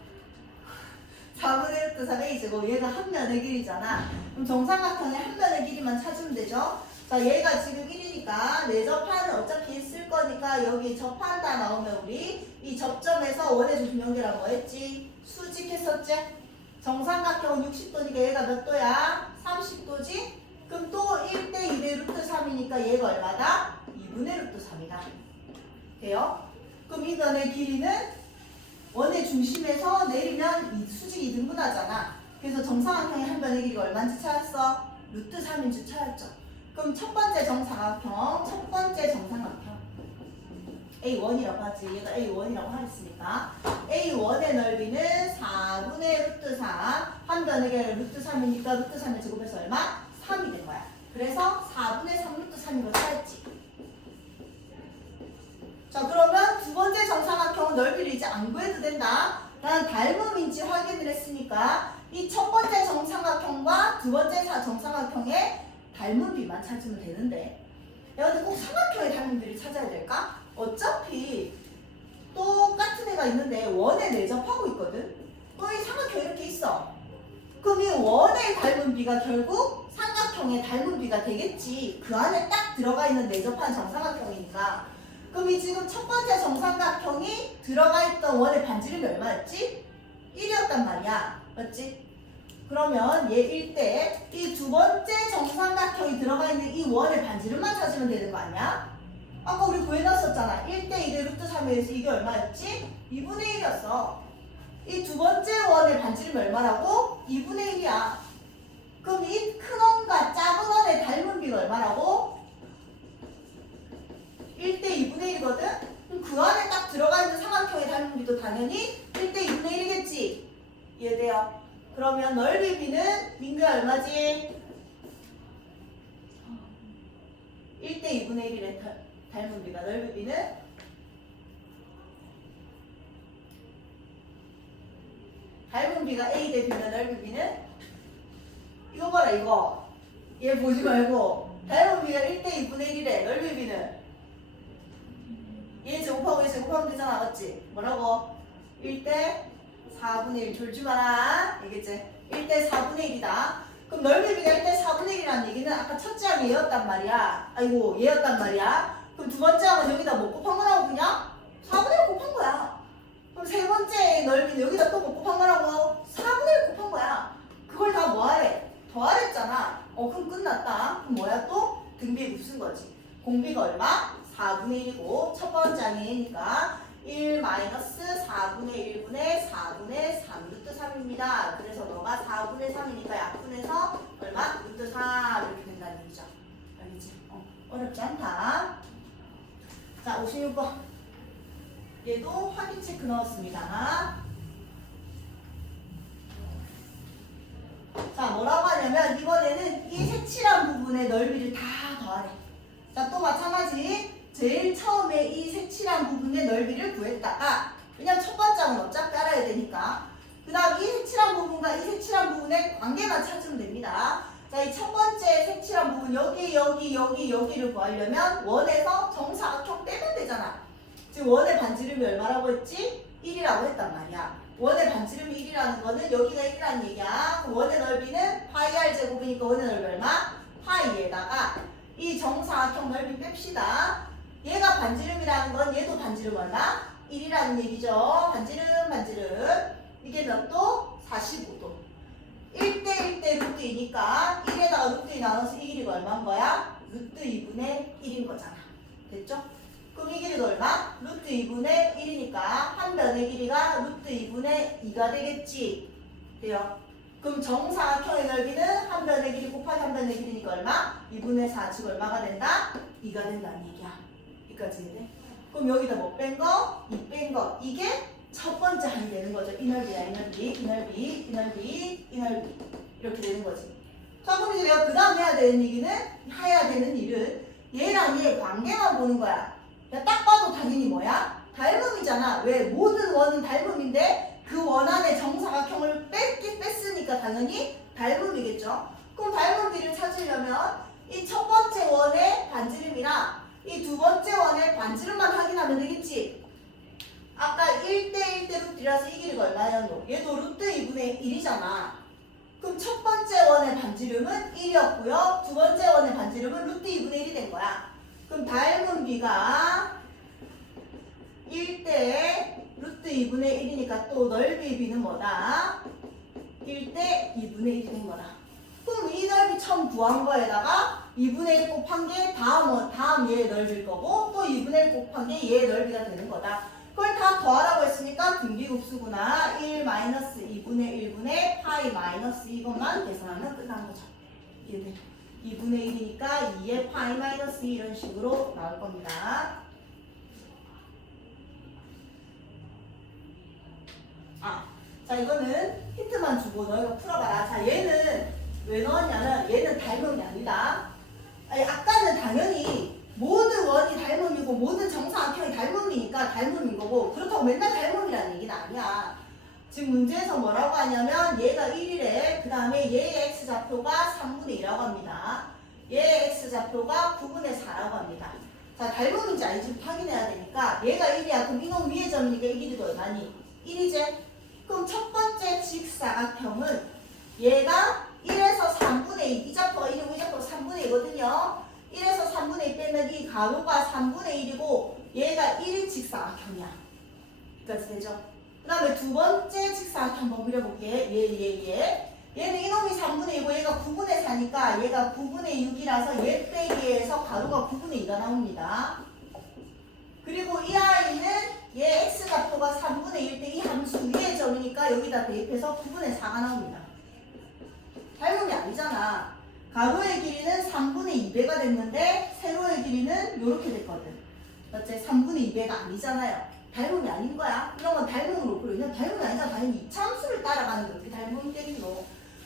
4분의 루트 3 A제곱. 얘가 한 면의 길이잖아. 그럼 정삼각형의 한 면의 길이만 찾으면 되죠? 자, 얘가 지금 1이니까 내접하는 어차피 있을 거니까 여기 접한다 나오면 우리 이 접점에서 원의 중심 연결한 거 했지? 수직했었지? 정삼각형은 60도니까 얘가 몇 도야? 30도지? 그럼 또 1대 2대 루트 3이니까 얘가 얼마다? 2분의 루트 3이다. 돼요? 그럼 이 면의 길이는 원의 중심에서 내리면 이 수직이 등분하잖아. 그래서 정삼각형의 한 면의 길이가 얼마인지 찾았어? 루트 3인지 찾았죠. 그럼 첫 번째 정삼각형, 첫 번째 정삼각형 A1이라고 하지. 얘가 A1이라고 하겠으니까 A1의 넓이는 4분의 루트 3, 한 변의 길이 루트 3이니까 루트 3의 제곱해서 얼마? 3이 된 거야. 그래서 4분의 3 루트 3이라고 찾았지. 자, 그러면 두 번째 정삼각형은 넓이를 이제 안 구해도 된다. 난 닮음인지 확인을 했으니까 이 첫 번째 정삼각형과 두 번째 정삼각형의 닮음비만 찾으면 되는데, 야, 근데 꼭 삼각형의 닮음비를 찾아야 될까? 어차피 똑같은 애가 있는데 원에 내접하고 있거든? 또 이 삼각형이 이렇게 있어. 그럼 이 원의 닮음비가 결국 삼각형의 닮음비가 되겠지. 그 안에 딱 들어가 있는 내접한 정삼각형이니까. 그럼 이 지금 첫 번째 정삼각형이 들어가 있던 원의 반지름이 얼마였지? 1이었단 말이야. 맞지? 그러면 얘 1대 이 두 번째 정삼각형이 들어가 있는 이 원의 반지름만 찾으면 되는 거 아니야? 아까 우리 구해놨었잖아. 1대 2대 루트 3에서 이게 얼마였지? 2분의 1이었어. 이 두 번째 원의 반지름이 얼마라고? 2분의 1이야. 그럼 이 큰 원과 작은 원의 닮음비가 얼마라고? 1대 2분의 1이거든? 그럼 그 안에 딱 들어가 있는 삼각형의 닮음비도 당연히 1대 2분의 1이겠지? 이해돼요? 그러면 넓이비는 민규야 얼마지? 1대 2분의 1의 닮음비가 넓이비는 닮음비가 A 대 B면 넓이비는 이거 봐라 이거 얘 보지 말고 닮음비가 1대 2분의 1이래. 넓이비는 얘 제곱하고 얘 제곱하면 되잖아. 맞지? 뭐라고? 1대 4분의 1 졸지 마라. 알겠지? 1대 4분의 1이다. 그럼 넓이비가 1대 4분의 1이라는 얘기는 아까 첫째 항이 얘였단 말이야. 아이고 얘였단 말이야. 그럼 두 번째 항은 여기다 뭐 곱한 거라고 그냥? 4분의 1 곱한 거야. 그럼 세 번째 넓이는 여기다 또 뭐 곱한 거라고? 4분의 1 곱한 거야. 그걸 다 뭐하래? 더하랬잖아. 그럼 끝났다. 그럼 뭐야 또? 등비에 곱쓴 거지. 공비가 얼마? 4분의 1이고 첫 번째 항이니까 1 마이너스 4분의 1분의 4분의 3 루트 3입니다. 그래서 너가 4분의 3이니까 약분해서 얼마? 루트 3 이렇게 된다는 얘기죠. 알겠지? 어렵지 않다. 자, 56번. 얘도 확인 체크 넣었습니다. 자, 뭐라고 하냐면 이번에는 이 색칠한 부분의 넓이를 다 더하래. 자, 또 마찬가지. 제일 처음에 이 색칠한 부분의 넓이를 구했다가, 왜냐면 첫 번째 항은 어차피 알아야 되니까, 그 다음 이 색칠한 부분과 이 색칠한 부분의 관계만 찾으면 됩니다. 자, 이 첫 번째 색칠한 부분 여기를 구하려면 원에서 정사각형 빼면 되잖아. 지금 원의 반지름이 얼마라고 했지? 1이라고 했단 말이야. 원의 반지름이 1이라는 거는 여기가 1이라는 얘기야. 그럼 원의 넓이는 파이 r 제곱이니까 원의 넓이 얼마? 파이에다가 이 정사각형 넓이 뺍시다. 얘가 반지름이라는 건 얘도 반지름 얼마? 1이라는 얘기죠. 반지름. 이게 몇 도? 45도. 1대1대 루트 2니까 1에다가 루트 2 나눠서 이 길이가 얼마인 거야? 루트 2분의 1인 거잖아. 됐죠? 그럼 이 길이가 얼마? 루트 2분의 1이니까 한 변의 길이가 루트 2분의 2가 되겠지. 돼요? 그럼 정사각형의 넓이는 한 변의 길이 곱하기 한 변의 길이니까 얼마? 2분의 4 즉 얼마가 된다? 2가 된다는 얘기야. 여기까지 돼? 그럼 여기다 뭐 뺀 거? 2 뺀 거. 이게 첫 번째 항이 되는 거죠. 이 넓이야, 이 넓이. 이렇게 되는 거지. 자, 그럼 이제 내가 그 다음 해야 되는 일은 얘랑 얘의 관계만 보는 거야. 딱 봐도 당연히 뭐야? 닮음이잖아. 왜? 모든 원은 닮음인데 그 원 안에 정사각형을 뺐으니까 당연히 닮음이겠죠. 그럼 닮음비를 찾으려면 이 첫 번째 원의 반지름이랑 이 두 번째 원의 반지름만 확인하면 되겠지. 아까 1대1대 루트 1이라서 이 길이가 얼마였노? 얘도 루트 2분의 1이잖아. 그럼 첫 번째 원의 반지름은 1이었고요. 두 번째 원의 반지름은 루트 2분의 1이 된 거야. 그럼 닮은 비가 1대 루트 2분의 1이니까 또 넓이 비는 뭐다? 1대 2분의 1이 된 거다. 그럼 이 넓이 처음 구한 거에다가 2분의 1 곱한 게 다음 얘의 넓이일 거고 또 2분의 1 곱한 게 얘의 넓이가 되는 거다. 그걸 다 더하라고 했으니까 등비급수구나. 1 마이너스 2분의 1분의 파이 마이너스 이것만 계산하면 끝난 거죠. 이게 2분의 1이니까 2의 파이 마이너스 이런 식으로 나올 겁니다. 자 이거는 힌트만 주고 너희가 풀어봐라. 자 얘는 왜 넣었냐면 얘는 닮음이 아니다. 아까는 당연히 모든 원이 닮음이고 모든 정사각형이 닮음이니까 닮음인 거고 그렇다고 맨날 닮음이라는 얘기는 아니야. 지금 문제에서 뭐라고 하냐면 얘가 1이래. 그 다음에 얘의 x좌표가 3분의 2라고 합니다. 얘의 x좌표가 9분의 4라고 합니다. 자 닮음인지 아닌지 확인해야 되니까 얘가 1이야. 그럼 이건 위의 점이니까 이 길이도 얼마니? 1이지? 그럼 첫 번째 직사각형은 얘가 1에서 3분의 2, 이 좌표가 1이고 이 좌표가 3분의 2거든요. 1에서 3분의 2 빼면 이 가로가 3분의 1이고 얘가 1인 직사각형이야. 여기까지 되죠? 그 다음에 두 번째 직사각형 한번 그려볼게. 얘는 이놈이 3분의 2고 얘가 9분의 4니까 얘가 9분의 6이라서 얘 빼기에서 가로가 9분의 2가 나옵니다. 그리고 이 아이는 얘 x좌표가 3분의 1 때 이 함수 위의 점이니까 여기다 대입해서 9분의 4가 나옵니다. 닮음이 아니잖아. 가로의 길이는 3분의 2배가 됐는데 세로의 길이는 이렇게 됐거든. 맞지? 3분의 2배가 아니잖아요. 닮음이 아닌 거야. 이런 건 닮음으로 보여. 그냥 닮음이 아니잖아. 당연히 이차함수를 따라가는 게 어떻게 닮음이 되겠노.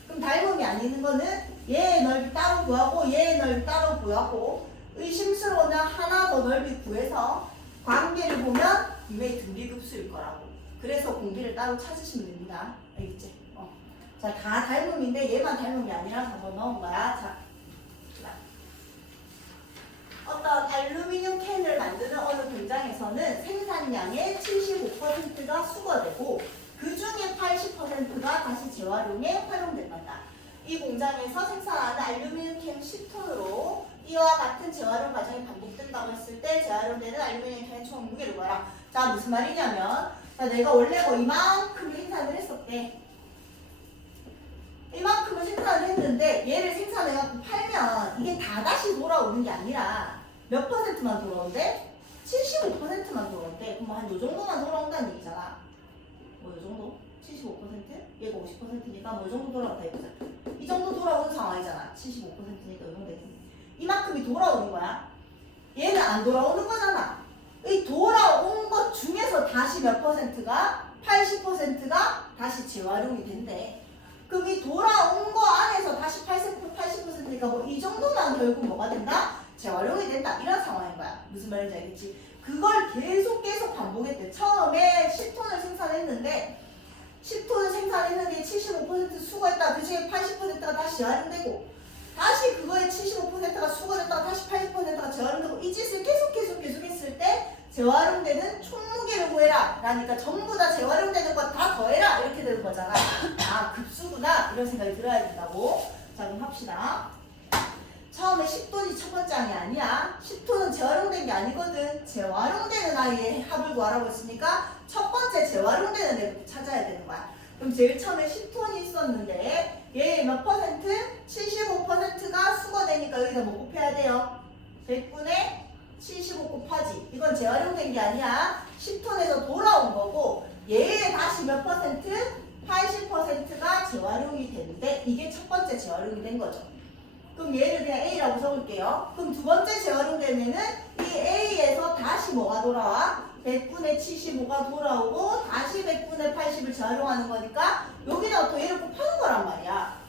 그럼 닮음이 아닌 거는 얘의 넓이 따로 구하고 얘의 넓이 따로 구하고 의심스러우면 하나 더 넓이 구해서 관계를 보면 분명히 등비급수일 거라고. 그래서 공비를 따로 찾으시면 됩니다. 알겠지? 자, 다 닮음인데 얘만 닮음이 아니라 한번 넣은 거야. 자, 어떤 알루미늄 캔을 만드는 어느 공장에서는 생산량의 75%가 수거되고 그 중에 80%가 다시 재활용에 활용된다. 이 공장에서 생산하는 알루미늄 캔 10톤으로 이와 같은 재활용 과정이 반복된다고 했을 때 재활용되는 알루미늄 캔의 총 무게를 구하라. 자, 무슨 말이냐면 자, 내가 원래 뭐 이만큼을 생산을 했었대. 이만큼을 생산을 했는데 얘를 생산해갖고 팔면 이게 다 다시 돌아오는 게 아니라 몇 퍼센트만 돌아온대? 75%만 돌아온대. 그럼 한 요 정도만 돌아온다는 얘기잖아. 뭐 요 정도? 75%? 얘가 50%니까 뭐 요 정도 돌아온다 이거잖아. 이 정도 돌아오는 상황이잖아. 75%니까 요 정도 되겠네. 이만큼이 돌아오는 거야. 얘는 안 돌아오는 거잖아. 이 돌아온 것 중에서 다시 몇 퍼센트가? 80%가 다시 재활용이 된대. 그럼 이 돌아온 거 안에서 다시 80%니까 뭐 이 정도만 결국 뭐가 된다? 재활용이 된다. 이런 상황인 거야. 무슨 말인지 알겠지? 그걸 계속 반복했대. 처음에 10톤을 생산했는데 75% 수거했다. 그 중에 80%가 다시 재활용되고 다시 그거에 75%가 수거됐다가 다시 80%가 재활용되고 이 짓을 계속 했을 때 재활용되는 총무게를 구해라 라니까 전부 다 재활용되는 거 다 더해라 이렇게 되는 거잖아. 아 급수구나 이런 생각이 들어야 된다고. 자 그럼 합시다. 처음에 10돈이 첫 번째 항이 아니야. 10돈은 재활용된 게 아니거든. 재활용되는 아이의 합을 구하라고 했으니까 첫 번째 재활용되는 애부터 찾아야 되는 거야. 그럼 제일 처음에 10톤이 있었는데 얘 몇 퍼센트? 75%가 수거되니까 여기다 뭐 곱해야 돼요? 100분의 75 곱하지. 이건 재활용된 게 아니야. 10톤에서 돌아온 거고 얘의 다시 몇 퍼센트? 80%가 재활용이 되는데 이게 첫 번째 재활용이 된 거죠. 그럼 얘를 그냥 A라고 적을게요. 그럼 두 번째 재활용된 애는 이 A에서 다시 뭐가 돌아와? 100분의 75가 돌아오고 다시 100분의 80을 재활용하는 거니까 여기다가 또 얘를 곱하는 거란 말이야.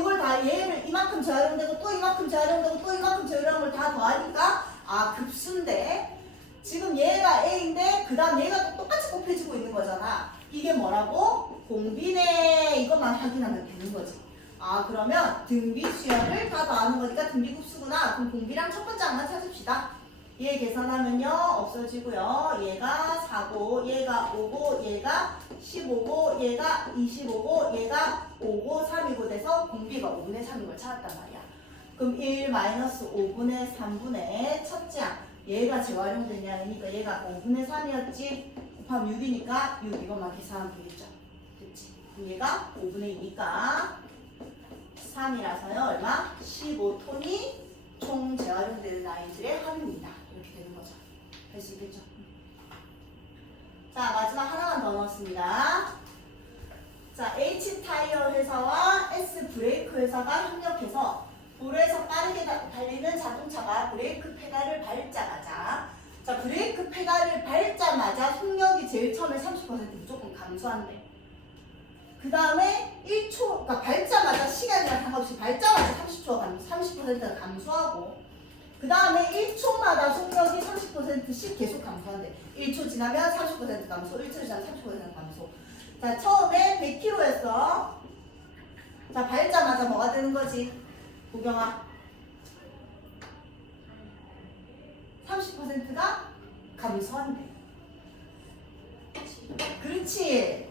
이걸 다 얘를 이만큼 재활용되고 또 이만큼 재활용되고 또 이만큼 재활용한 걸 다 더하니까 아 급수인데 지금 얘가 A인데 그 다음 얘가 또 똑같이 곱해지고 있는 거잖아. 이게 뭐라고? 공비네 이것만 확인하면 되는 거지. 아 그러면 등비수열을 다 더하는 거니까 등비급수구나. 그럼 공비랑 첫 번째 항만 찾읍시다. 얘 계산하면요 없어지고요. 얘가 4고 얘가 5고 얘가 15고 얘가 25고 얘가 5고 3이고 돼서 공비가 5분의 3인 걸 찾았단 말이야. 그럼 1 마이너스 5분의 3분의 첫째 항 얘가 재활용된 양이니까 얘가 5분의 3이었지. 곱하면 6이니까 6 이것만 계산하면 되겠죠. 그치? 그럼 얘가 5분의 2니까 3이라서요 얼마? 15톤이 총 재활용되는 아이들의 합입니다. 이렇게 되는 거죠. 할 수 있겠죠? 자 마지막 하나만 더 넣었습니다. 자 H타이어 회사와 S브레이크 회사가 협력해서 도로에서 빠르게 달리는 자동차가 브레이크 페달을 밟자마자 자 브레이크 페달을 밟자마자 속력이 제일 처음에 30% 무조건 감소한대. 그 다음에 1초, 그러니까 밟자마자 시간이랑 상관없이 밟자마자 30%가 감소하고 그 다음에 1초마다 속력이 30%씩 계속 감소한대. 1초 지나면 30% 감소, 1초 지나면 30% 감소. 자 처음에 100km였어. 자 밟자마자 뭐가 되는 거지? 보경아 30%가 감소한대. 그렇지.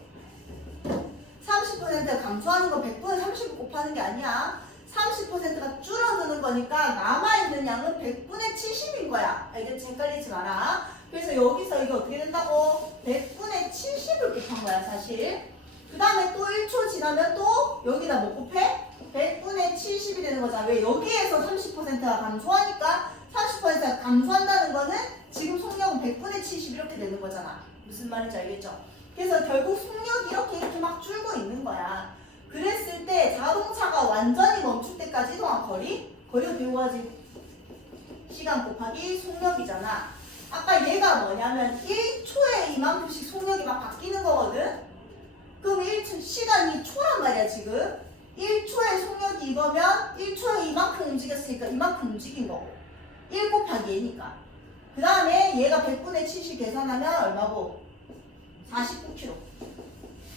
30%가 감소하는 거 100분의 30 곱하는 게 아니야. 30%가 줄어드는 거니까 남아있는 양은 100분의 70인 거야. 알겠지? 헷갈리지 마라. 그래서 여기서 이게 어떻게 된다고? 100분의 70을 곱한 거야 사실. 그 다음에 또 1초 지나면 또 여기다 뭐 곱해? 100분의 70이 되는 거잖아. 왜? 여기에서 30%가 감소하니까 30%가 감소한다는 거는 지금 속력은 100분의 70 이렇게 되는 거잖아. 무슨 말인지 알겠죠? 그래서 결국 속력이 이렇게 막 줄고 있는 거야. 그랬을 때 자동차가 완전히 멈출 때까지 이동한 거리가 어떻게 구하지? 시간 곱하기 속력이잖아. 아까 얘가 뭐냐면 1초에 이만큼씩 속력이 막 바뀌는 거거든? 그럼 1초, 시간이 초란 말이야 지금. 1초에 속력이 이거면 1초에 이만큼 움직였으니까 이만큼 움직인 거고 1 곱하기 얘니까. 그 다음에 얘가 100분의 70 계산하면 얼마고? 49km.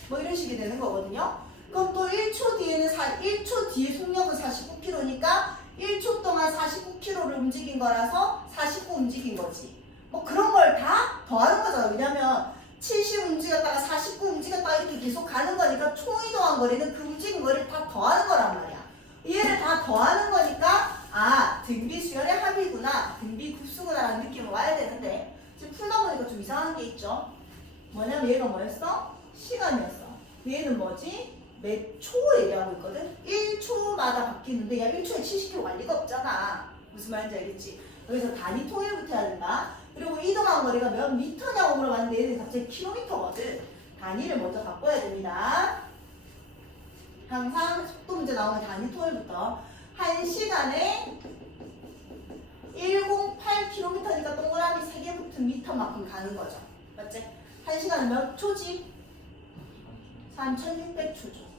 뭐 이런 식이 되는 거거든요. 그럼 또 1초 뒤에는 1초 뒤에 속력은 49km니까 1초 동안 49km를 움직인 거라서 49 움직인 거지. 뭐 그런 걸 다 더하는 거잖아. 왜냐면 70 움직였다가 49 움직였다가 이렇게 계속 가는 거니까 총 이동한 거리는 그 움직인 거리를 다 더하는 거란 말이야. 얘를 다 더하는 거니까 아 등비수열의 합이구나, 등비급수구나 라는 느낌이 와야 되는데 지금 풀다 보니까 좀 이상한 게 있죠. 뭐냐면 얘가 뭐였어? 시간이었어. 얘는 뭐지? 몇 초 얘기하고 있거든? 1초마다 바뀌는데 야 1초에 70km 갈 리가 없잖아. 무슨 말인지 알겠지? 여기서 단위 통일부터 해야 된다. 그리고 이동한 거리가 몇 미터냐고 물어봤는데 얘는 갑자기 킬로미터거든. 단위를 먼저 바꿔야 됩니다. 항상 속도 문제 나오면 단위 통일부터 1시간에 108km니까 동그라미 3개 붙은 미터만큼 가는 거죠. 맞지? 1시간은 몇 초지? 3600초죠.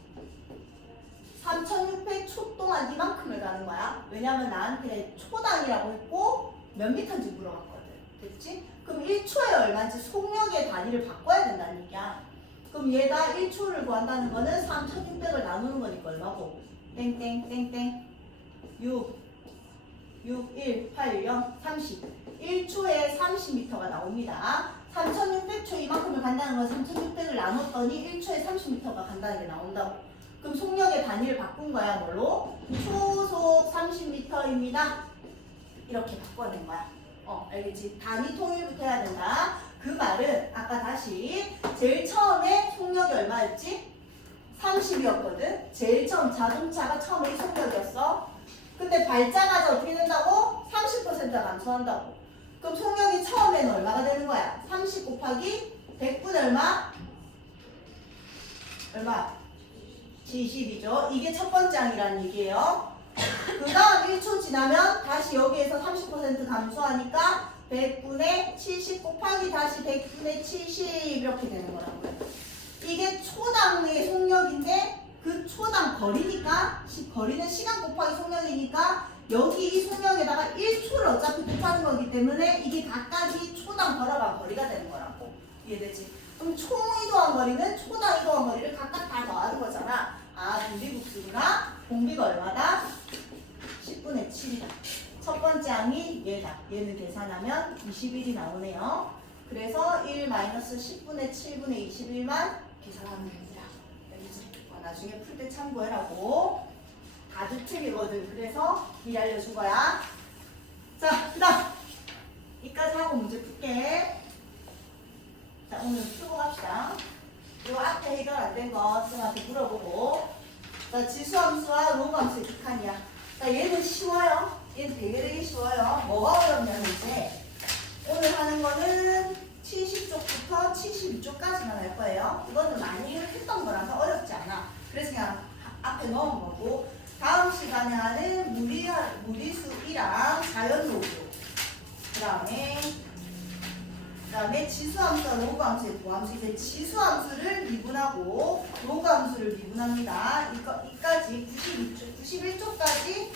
3600초 동안 이만큼을 가는 거야. 왜냐면 나한테 초단위라고 했고 몇 미터인지 물어봤거든. 됐지? 그럼 1초에 얼마인지 속력의 단위를 바꿔야 된다는 얘기야. 그럼 얘가 1초를 구한다는 거는 3600을 나누는 거니까 얼마고? 땡땡땡땡 6 1 8 0 30 1초에 30m가 나옵니다. 3600초 간다는 건 3600을 나눴더니 1초에 30m가 간다는 게 나온다고. 그럼 속력의 단위를 바꾼 거야. 뭘로? 초속 30m입니다. 이렇게 바꿔낸 거야. 알겠지? 단위 통일부터 해야 된다. 그 말은 아까 다시 제일 처음에 속력이 얼마였지? 30이었거든. 제일 처음 자동차가 처음에 이 속력이었어. 근데 발자마자 어떻게 된다고? 30%가 감소한다고. 그럼 속력이 처음에는 얼마가 되는 거야? 30 곱하기 100분의 얼마? 얼마? 70이죠. 이게 첫 번째 항이라는 얘기예요. 그 다음 1초 지나면 다시 여기에서 30% 감소하니까 100분의 70 곱하기 다시 100분의 70 이렇게 되는 거라고요. 이게 초당의 속력인데 그 초당 거리니까 거리는 시간 곱하기 속력이니까 여기 이 속력에다가 1초를 어차피 곱하는 거기 때문에 이게 각각이 초당 걸어간 거리가 되는 거라고. 이해되지? 그럼 총 이동한 거리는 초당 이동한 거리를 각각 다 더하는 거잖아. 아, 공비국수구나. 공비가 얼마다? 10분의 7이다. 첫 번째 항이 얘다. 얘는 계산하면 21이 나오네요. 그래서 1 마이너스 10분의 7분의 21만 계산하면 됩니다. 나중에 풀 때 참고해라고. 아주 틀리거든. 그래서 미리 알려준 거야. 자, 그 다음 이까지 하고 문제 풀게. 자, 오늘 풀고 갑시다. 요 앞에 해결 안 된 거 쌤한테 물어보고. 자, 지수함수와 로그함수의 극한이야. 자, 얘는 쉬워요. 얘는 되게 쉬워요. 뭐가 어렵냐면 이제 오늘 하는 거는 70쪽부터 72쪽까지만 할 거예요. 이거는 많이 했던 거라서 어렵지 않아. 그래서 그냥 앞에 넣은 거고. 다음 시간에 하는 무리수이랑 자연노수. 그 다음에 지수함수와 로그함수의 부함수. 이제 지수함수를 미분하고 로그함수를 미분합니다. 이까지 91쪽까지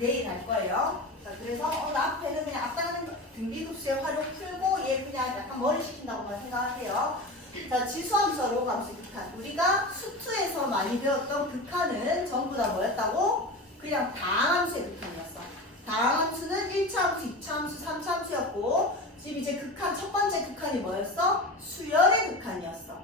내일 할 거예요. 자, 그래서 오늘 앞에는 그냥 앞당하는 등비급수의 활용 풀고 얘 그냥 약간 머리 식힌다고만 생각하세요. 자, 지수함수와 로그함수의 극한. 우리가 수투에서 많이 배웠던 극한은 전부 다 뭐였다고? 그냥 다항함수의 극한이었어. 다항함수는 1차 함수, 2차 함수, 3차 함수였고 지금 이제 극한, 첫 번째 극한이 뭐였어? 수열의 극한이었어.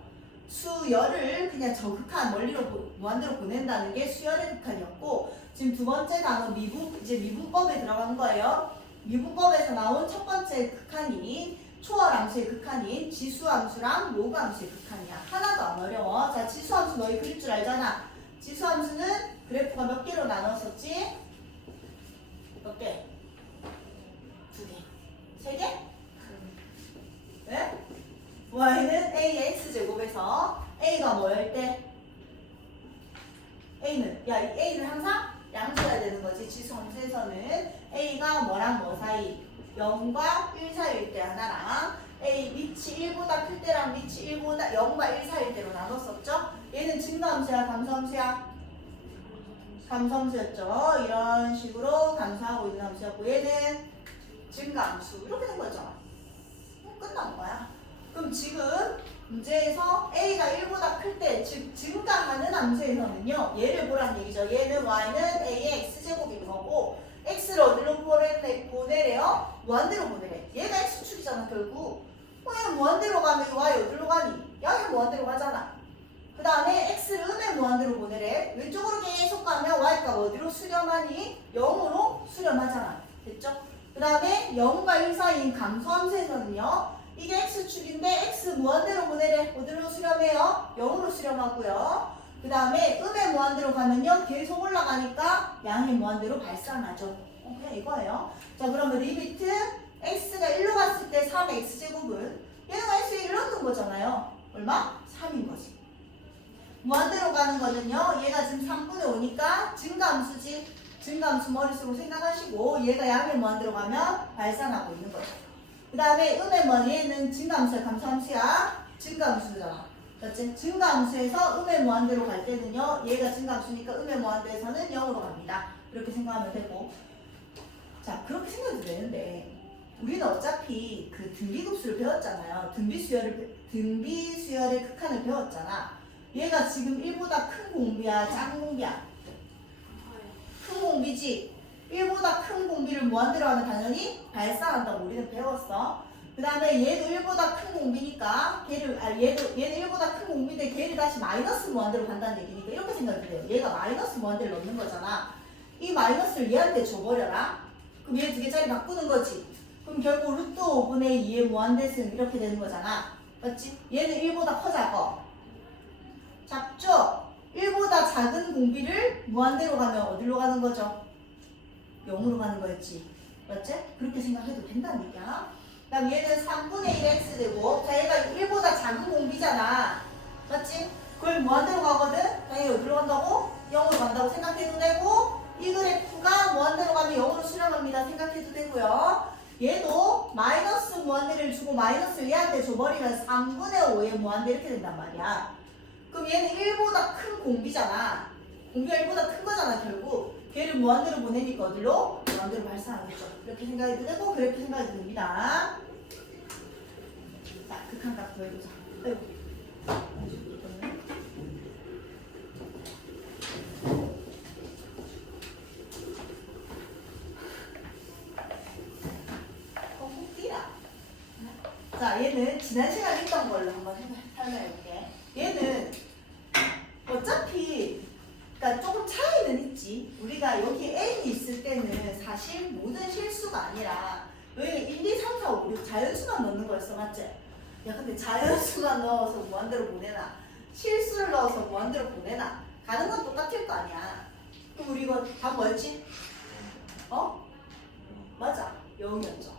수열을 그냥 저 극한 멀리로 무한대로 보낸다는 게 수열의 극한이었고 지금 두 번째 단어 이제 미분법에 들어간 거예요. 미분법에서 나온 첫 번째 극한이 초월함수의 극한인 지수함수랑 로그함수의 극한이야. 하나도 안 어려워. 자, 지수함수 너희 그릴 줄 알잖아. 지수함수는 그래프가 몇 개로 나눴었지? 몇 개? 2개? 3개? 네? y는 a의 x제곱에서 a가 뭐일 때? a는 이 a는 항상 양수여야 되는 거지. 지수함수에서는 a가 뭐랑 뭐 사이? 0과 1 사이일 때 하나랑 a 밑이 1보다 클 때랑 밑이 0과 1 사이일 때로 나눴었죠? 얘는 증가함수야 감소함수야? 감소함수였죠. 이런 식으로 감소하고 있는 함수였고 얘는 증가함수 이렇게 된 거죠. 끝난 거야. 그럼 지금 문제에서 a가 1보다 클 때, 즉 증가하는 함수에서는요. 얘를 보란 얘기죠. 얘는 y는 a의 x제곱인 거고 x를 어디로 보내래요? 무한대로 보내래. 얘가 x축이잖아 결국. 얘는 무한대로 가면 y 어디로 가니? 양이 무한대로 가잖아. 그 다음에 x를 음의 무한대로 보내래. 왼쪽으로 계속 가면 y가 어디로 수렴하니? 0으로 수렴하잖아. 됐죠? 그 다음에 0과 1 사이인 감소함수에서는요. 이게 x축인데 x 무한대로 보내래. 어디로 수렴해요? 0으로 수렴하고요. 그 다음에 음의 무한대로 가면요. 계속 올라가니까 양의 무한대로 발산하죠. 그냥 이거예요. 자, 그러면 리미트 x가 1로 갔을 때 3의 x제곱은 얘가 x에 1 넣는 거잖아요. 얼마? 3인 거지. 무한대로 가는 거는요. 얘가 지금 3분의 5니까 증가함수지. 증가함수 머릿속으로 생각하시고 얘가 양의 무한대로 가면 발산하고 있는 거죠. 그 다음에 음의 무한 얘는 증가함수야 감소함수야? 증가함수잖아. 그렇지? 증가함수에서 음의 무한대로 갈 때는요. 얘가 증가함수니까 음의 무한대에서는 0으로 갑니다. 이렇게 생각하면 되고. 자, 그렇게 생각해도 되는데 우리는 어차피 그 등비급수를 배웠잖아요. 등비수열의 극한을 배웠잖아. 얘가 지금 1보다 큰 공비야 작은 공비야? 큰 공비지. 1보다 큰 공비를 무한대로 하면 당연히 발산한다고 우리는 배웠어. 그 다음에 얘도 1보다 큰 공비니까 걔를 얘는 1보다 큰 공비인데 걔를 다시 마이너스 무한대로 간다는 얘기니까 이렇게 생각해요. 얘가 마이너스 무한대를 넣는 거잖아. 이 마이너스를 얘한테 줘버려라. 그럼 얘 두 개짜리 바꾸는 거지. 그럼 결국 루트 5분의 2의 무한대승 이렇게 되는 거잖아. 맞지? 얘는 1보다 커 작어. 작죠? 1보다 작은 공비를 무한대로 가면 어디로 가는 거죠? 0으로 가는 거였지. 맞지? 그렇게 생각해도 된다는 얘기야. 그 다음 얘는 3분의 1 x되고 자 얘가 1보다 작은 공비잖아. 맞지? 그걸 무한대로 가거든? 당연히 어디로 간다고? 0으로 간다고 생각해도 되고 이 그래프가 무한대로 가면 0으로 수렴합니다. 생각해도 되고요. 얘도 마이너스 무한대를 주고 마이너스를 얘한테 줘버리면 3분의 5의 무한대 이렇게 된단 말이야. 그럼 얘는 1보다 큰 공비잖아. 공비가 1보다 큰 거잖아 결국. 걔를 무한대로 보내니까 어디로? 무한대로 발산하겠죠. 이렇게 생각해도 되고 그렇게 생각해도 됩니다. 자, 극한값 구해보자. 아이고. 자, 얘는 지난 시간에 있던 걸로 한번 설명해볼게. 얘는 어차피 그러니까 조금 차이는 있지. 우리가 여기 n이 있을 때는 사실 모든 실수가 아니라 여기는 1, 2, 3, 4, 5, 6 자연수만 넣는 거였어. 맞지? 야 근데 자연수만 넣어서 무한대로 보내나 실수를 넣어서 무한대로 보내나 가는 건 똑같을 거 아니야. 그럼 우리 이거 답 뭐였지? 어? 맞아. 0이었죠.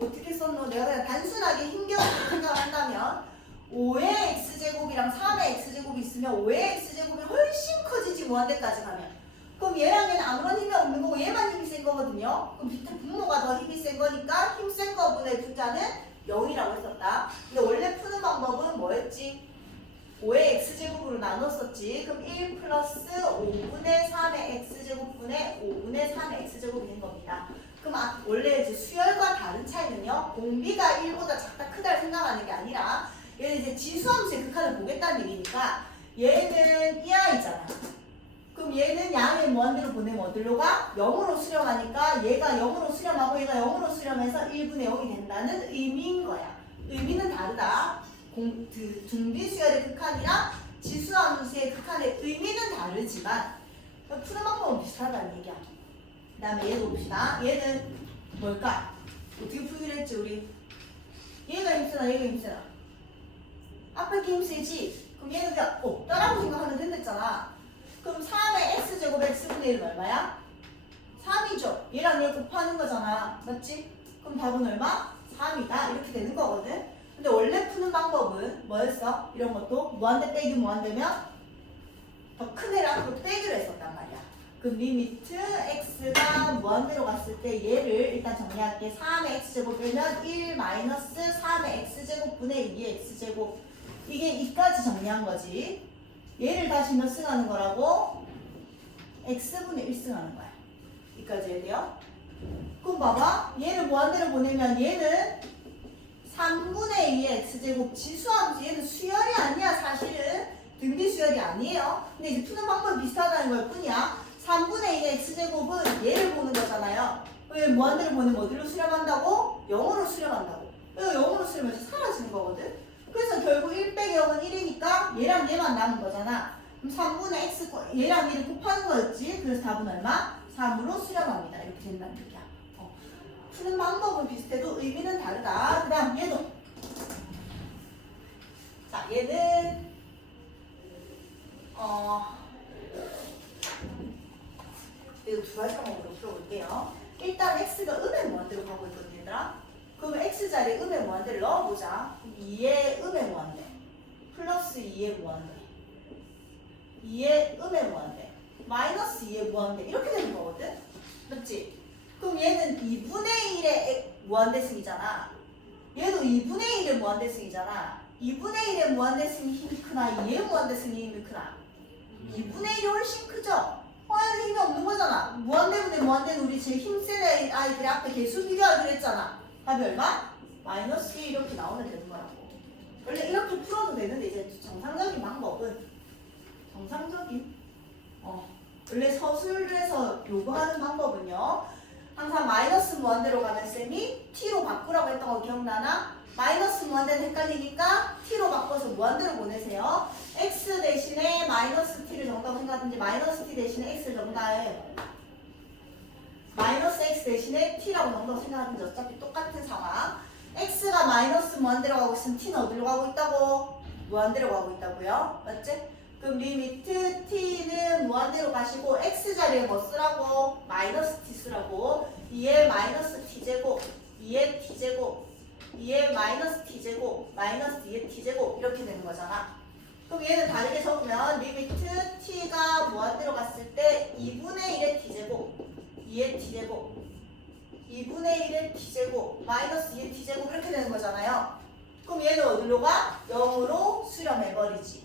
어떻게 썼노? 내가 그냥 단순하게 힘겨워서 생각한다면 5의 x제곱이랑 3의 x제곱이 있으면 5의 x제곱이 훨씬 커지지 무한대까지 가면. 그럼 얘랑 얘는 아무런 힘이 없는 거고 얘만 힘이 센 거거든요. 그럼 밑에 분모가 더 힘이 센 거니까 힘 센 거분의 분자는 0이라고 했었다. 근데 원래 푸는 방법은 뭐였지? 5의 x제곱으로 나눴었지. 그럼 1 플러스 5분의 3의 x제곱분의 5분의 3의 x제곱이 된 겁니다. 그럼 원래 이제 수열과 다른 차이는요. 공비가 1보다 작다 크다를 생각하는 게 아니라 얘는 이제 지수함수의 극한을 보겠다는 얘기니까 얘는 이 아이잖아. 그럼 얘는 양의 무한대로 보내면 어디로 가? 0으로 수렴하니까 얘가 0으로 수렴하고 얘가 0으로 수렴해서 1분의 0이 된다는 의미인 거야. 의미는 다르다. 등비수열의 극한이랑 지수함수의 극한의 의미는 다르지만 푸는 방법은 비슷하다는 얘기야. 그 다음에 얘도 봅시다. 얘는 뭘까? 어떻게 풀기로 했지 우리? 얘가 힘쓰나 얘가 힘쓰나? 앞에 게 힘쓰지? 그럼 얘는 그냥 없다라고 생각하면 된댔잖아. 그럼 3의 x제곱 x분의 1은 얼마야? 3이죠. 얘랑 얘 곱하는 거잖아. 맞지? 그럼 답은 얼마? 3이다. 이렇게 되는 거거든. 근데 원래 푸는 방법은 뭐였어? 이런 것도 무한대 빼기 무한대면 더 큰 애랑 그것도 빼기로 했었단 말이야. 그 리미트 x가 무한대로 갔을 때 얘를 일단 정리할게. 3의 x제곱 빼면 1 마이너스 3의 x제곱분의 2의 x제곱. 이게 2까지 정리한 거지. 얘를 다시 몇 승하는 거라고? x분의 1승 하는 거야. 2까지 해야 돼요. 그럼 봐봐. 얘를 무한대로 보내면 얘는 3분의 2의 x제곱 지수함수. 얘는 수열이 아니야 사실은. 등비 수열이 아니에요. 근데 이제 푸는 방법이 비슷하다는 걸 뿐이야. 3분의 2의 x제곱은 얘를 보는 거잖아요. 왜 무한대로 보내면 어디로 수렴한다고? 0으로 수렴한다고. 왜 0으로 수렴해서 사라지는 거거든. 그래서 결국 1 빼기 0은 1이니까 얘랑 얘만 남은 거잖아. 그럼 3분의 x 얘랑 얘를 곱하는 거였지. 그래서 답은 얼마? 3으로 수렴합니다. 이렇게 된다는 얘기야. 푸는 방법은 비슷해도 의미는 다르다. 그 다음 얘도. 자 얘는 이거 두 가지 방법으로 풀어볼게요. 일단 x가 음의 무한대로 가고 있거든 얘들아. 그러면 x자리에 음의 무한대를 넣어보자. 2의 음의 무한대 플러스 2의 무한대 2의 음의 무한대 마이너스 2의 무한대 이렇게 되는 거거든. 맞지? 그럼 얘는 2분의 1의 무한대승이잖아. 얘도 2분의 1의 무한대승이잖아. 2분의 1의 무한대승이 힘이 크나 2의 무한대승이 힘이 크나? 2분의 1이 훨씬 크죠? 얘는 힘이 없는 거잖아. 무한대분의 무한대는 우리 제일 힘센 아이들의 앞에 개수 비교하기로 했잖아. 답이 얼마? 마이너스 1 이렇게 나오면 되는 거라고. 원래 이렇게 풀어도 되는데 이제 정상적인 방법은 원래 서술에서 요구하는 방법은요. 항상 마이너스 무한대로 가면 쌤이 t로 바꾸라고 했던 거 기억나나? 마이너스 무한대는 헷갈리니까 t로 바꿔서 무한대로 보내세요. x 대신에 마이너스 t를 적는다고 생각하든지 마이너스 t 대신에 x를 적는다예요. 마이너스 x 대신에 t라고 적는다고 생각하든지 어차피 똑같은 상황. x가 마이너스 무한대로 가고 있으면 t는 어디로 가고 있다고? 무한대로 가고 있다고요. 맞지? 그럼 리미트 t는 무한대로 가시고 x 자리에 뭐 쓰라고? 마이너스 t 쓰라고. 2의 마이너스 t제곱 2의 t제곱 2의 마이너스 t제곱 마이너스 2의 t제곱 이렇게 되는 거잖아. 그럼 얘는 다르게 적으면 리미트 t가 무한대로 갔을 때 2분의 1의 t제곱 2의 t제곱 2분의 1의 t제곱 마이너스 2의 t제곱 이렇게 되는 거잖아요. 그럼 얘는 어디로 가? 0으로 수렴해버리지.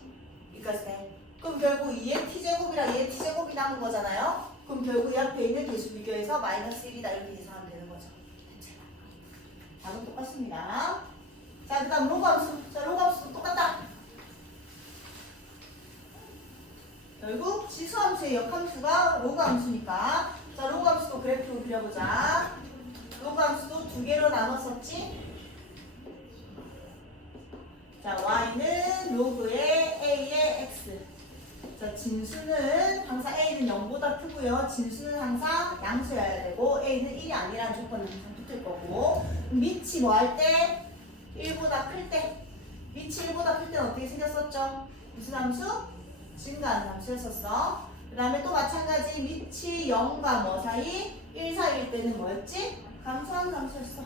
이까지네. 그럼 결국 2의 t제곱이랑 2의 t제곱이 남은 거잖아요. 그럼 결국 이 앞에 있는 개수 비교해서 마이너스 1이다 이렇게 계산하면 되는 거죠. 괜찮아. 답은 똑같습니다. 자, 그 다음 로그 함수. 자, 로그 함수도 똑같다. 결국 지수함수의 역함수가 로그 함수니까 자, 로그 함수도 그래프로 그려보자. 로그 함수도 두 개로 나눴었지. 자, y는 로그의 a의 x. 자, 진수는 항상 a는 0보다 크고요. 진수는 항상 양수여야 되고 a는 1이 아니라는 조건은 항상 붙을 거고. 밑이 뭐 할 때? 1보다 클 때. 밑이 1보다 클 때는 어떻게 생겼었죠? 무슨 함수? 증가하는 함수였었어. 그 다음에 또 마찬가지 밑이 0과 뭐 사이? 1 사이일 때는 뭐였지? 감소하는 함수였어.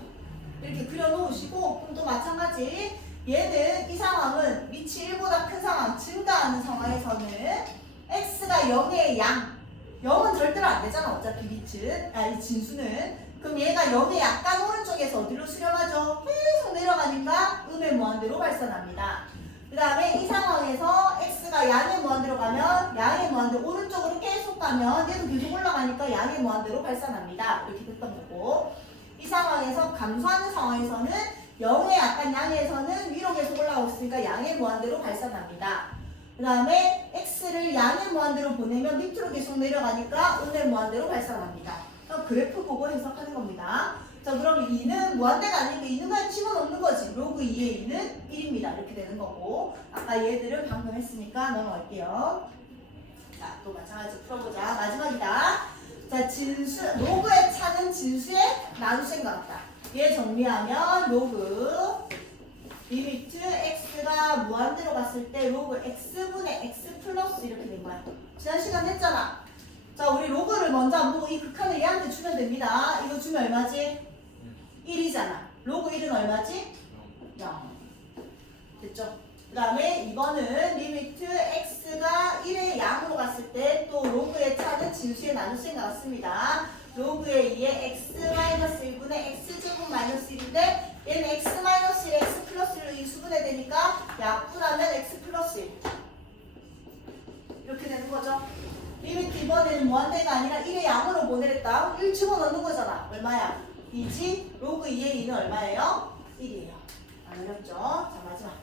이렇게 그려놓으시고 그럼 또 마찬가지 얘는 이 상황은 밑이 1보다 큰 상황, 증가하는 상황에서는 x가 0의 양 0은 절대로 안 되잖아. 어차피 밑은, 이 진수는. 그럼 얘가 0의 약간 오른쪽에서 어디로 수렴하죠? 계속 내려가니까 음의 무한대로 발산합니다. 그 다음에 이 상황에서 x가 양의 무한대로 가면 양의 무한대로 오른쪽으로 계속 가면 얘도 계속 올라가니까 양의 무한대로 발산합니다. 이렇게 됐던 거고 이 상황에서 감소하는 상황에서는 0의 약간 양에서는 위로 계속 올라가고 있으니까 양의 무한대로 발산합니다. 그 다음에 x를 양의 무한대로 보내면 밑으로 계속 내려가니까 음의 무한대로 발산합니다. 그럼 그래프 보고 해석하는 겁니다. 자, 그럼 2는 무한대가 아니니까 2는 그냥 집어넣는 거지. 로그 2의 2는 1입니다. 이렇게 되는 거고 아까 얘들을 방금 했으니까 넘어갈게요. 자, 또 마찬가지로 풀어보자. 마지막이다. 자, 진수, 로그의 차는 진수의 나눗셈과 같다. 얘 정리하면 로그 리미트 x가 무한대로 갔을 때 로그 x분의 x 플러스 이렇게 된 거야. 지난 시간 했잖아. 자, 우리 로그를 먼저 안 보고 이 극한을 얘한테 주면 됩니다. 이거 주면 얼마지? 1이잖아. 로그 1은 얼마지? 0. 됐죠? 그 다음에 2번은 리미트 x가 1의 양으로 갔을 때 또 로그의 차는 진수의 나눗셈과 같습니다. 로그의 2의 x-1분의 x제곱 마이너스 1인데 얘는 x-1, x 플러스 1로 이 수분해 되니까 약분하면 x 플러스 1 이렇게 되는 거죠. 리미트 이번에는 무한대가 아니라 1의 양으로 보내랬다. 1 집어넣는 거잖아. 얼마야? 2지? 로그 2의 2는 얼마예요? 1이에요. 안 어렵죠? 자, 마지막.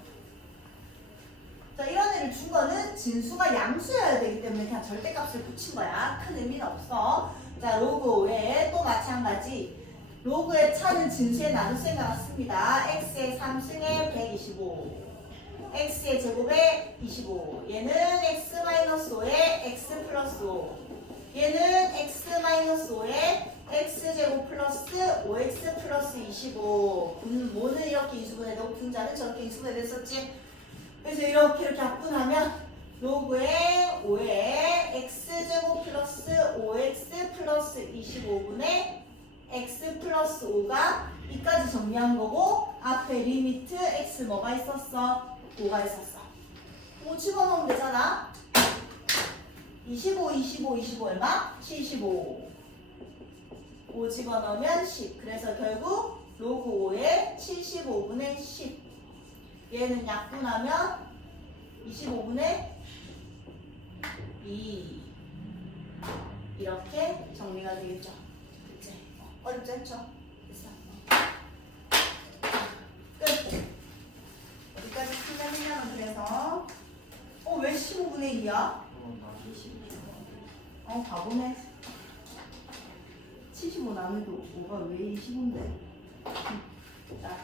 자, 이런 애를 준 거는 진수가 양수여야 되기 때문에 그냥 절대값을 붙인 거야. 큰 의미는 없어. 자, 로그 외에 또 마찬가지. 로그의 차는 진수의 나눗셈과 같습니다. x의 3승에 125. x의 제곱에 25. 얘는 x-5에 x 플러스 5. 얘는 x-5에 x제곱 플러스 5x 플러스 25. 뭐는 이렇게 인수분해되고 분자는 저렇게 인수분해됐었지. 그래서 이렇게 약분하면 로그의 5에 x제곱 플러스 5x 플러스 25분의 x 플러스 5가 이까지 정리한 거고 앞에 리미트 x 뭐가 있었어? 5가 있었어. 5 집어넣으면 되잖아. 25, 25, 25 얼마? 75. 5 집어넣으면 10. 그래서 결국 로그 5에 75분의 10. 얘는 약분하면 25분의 2. 이렇게 정리가 되겠죠. 그치? 어렵지 않죠? 됐어. 끝. 여기까지 풀려면 그래서 왜 15분의 2야? 바보네. 75 나누도 5가 왜 25인데? 자.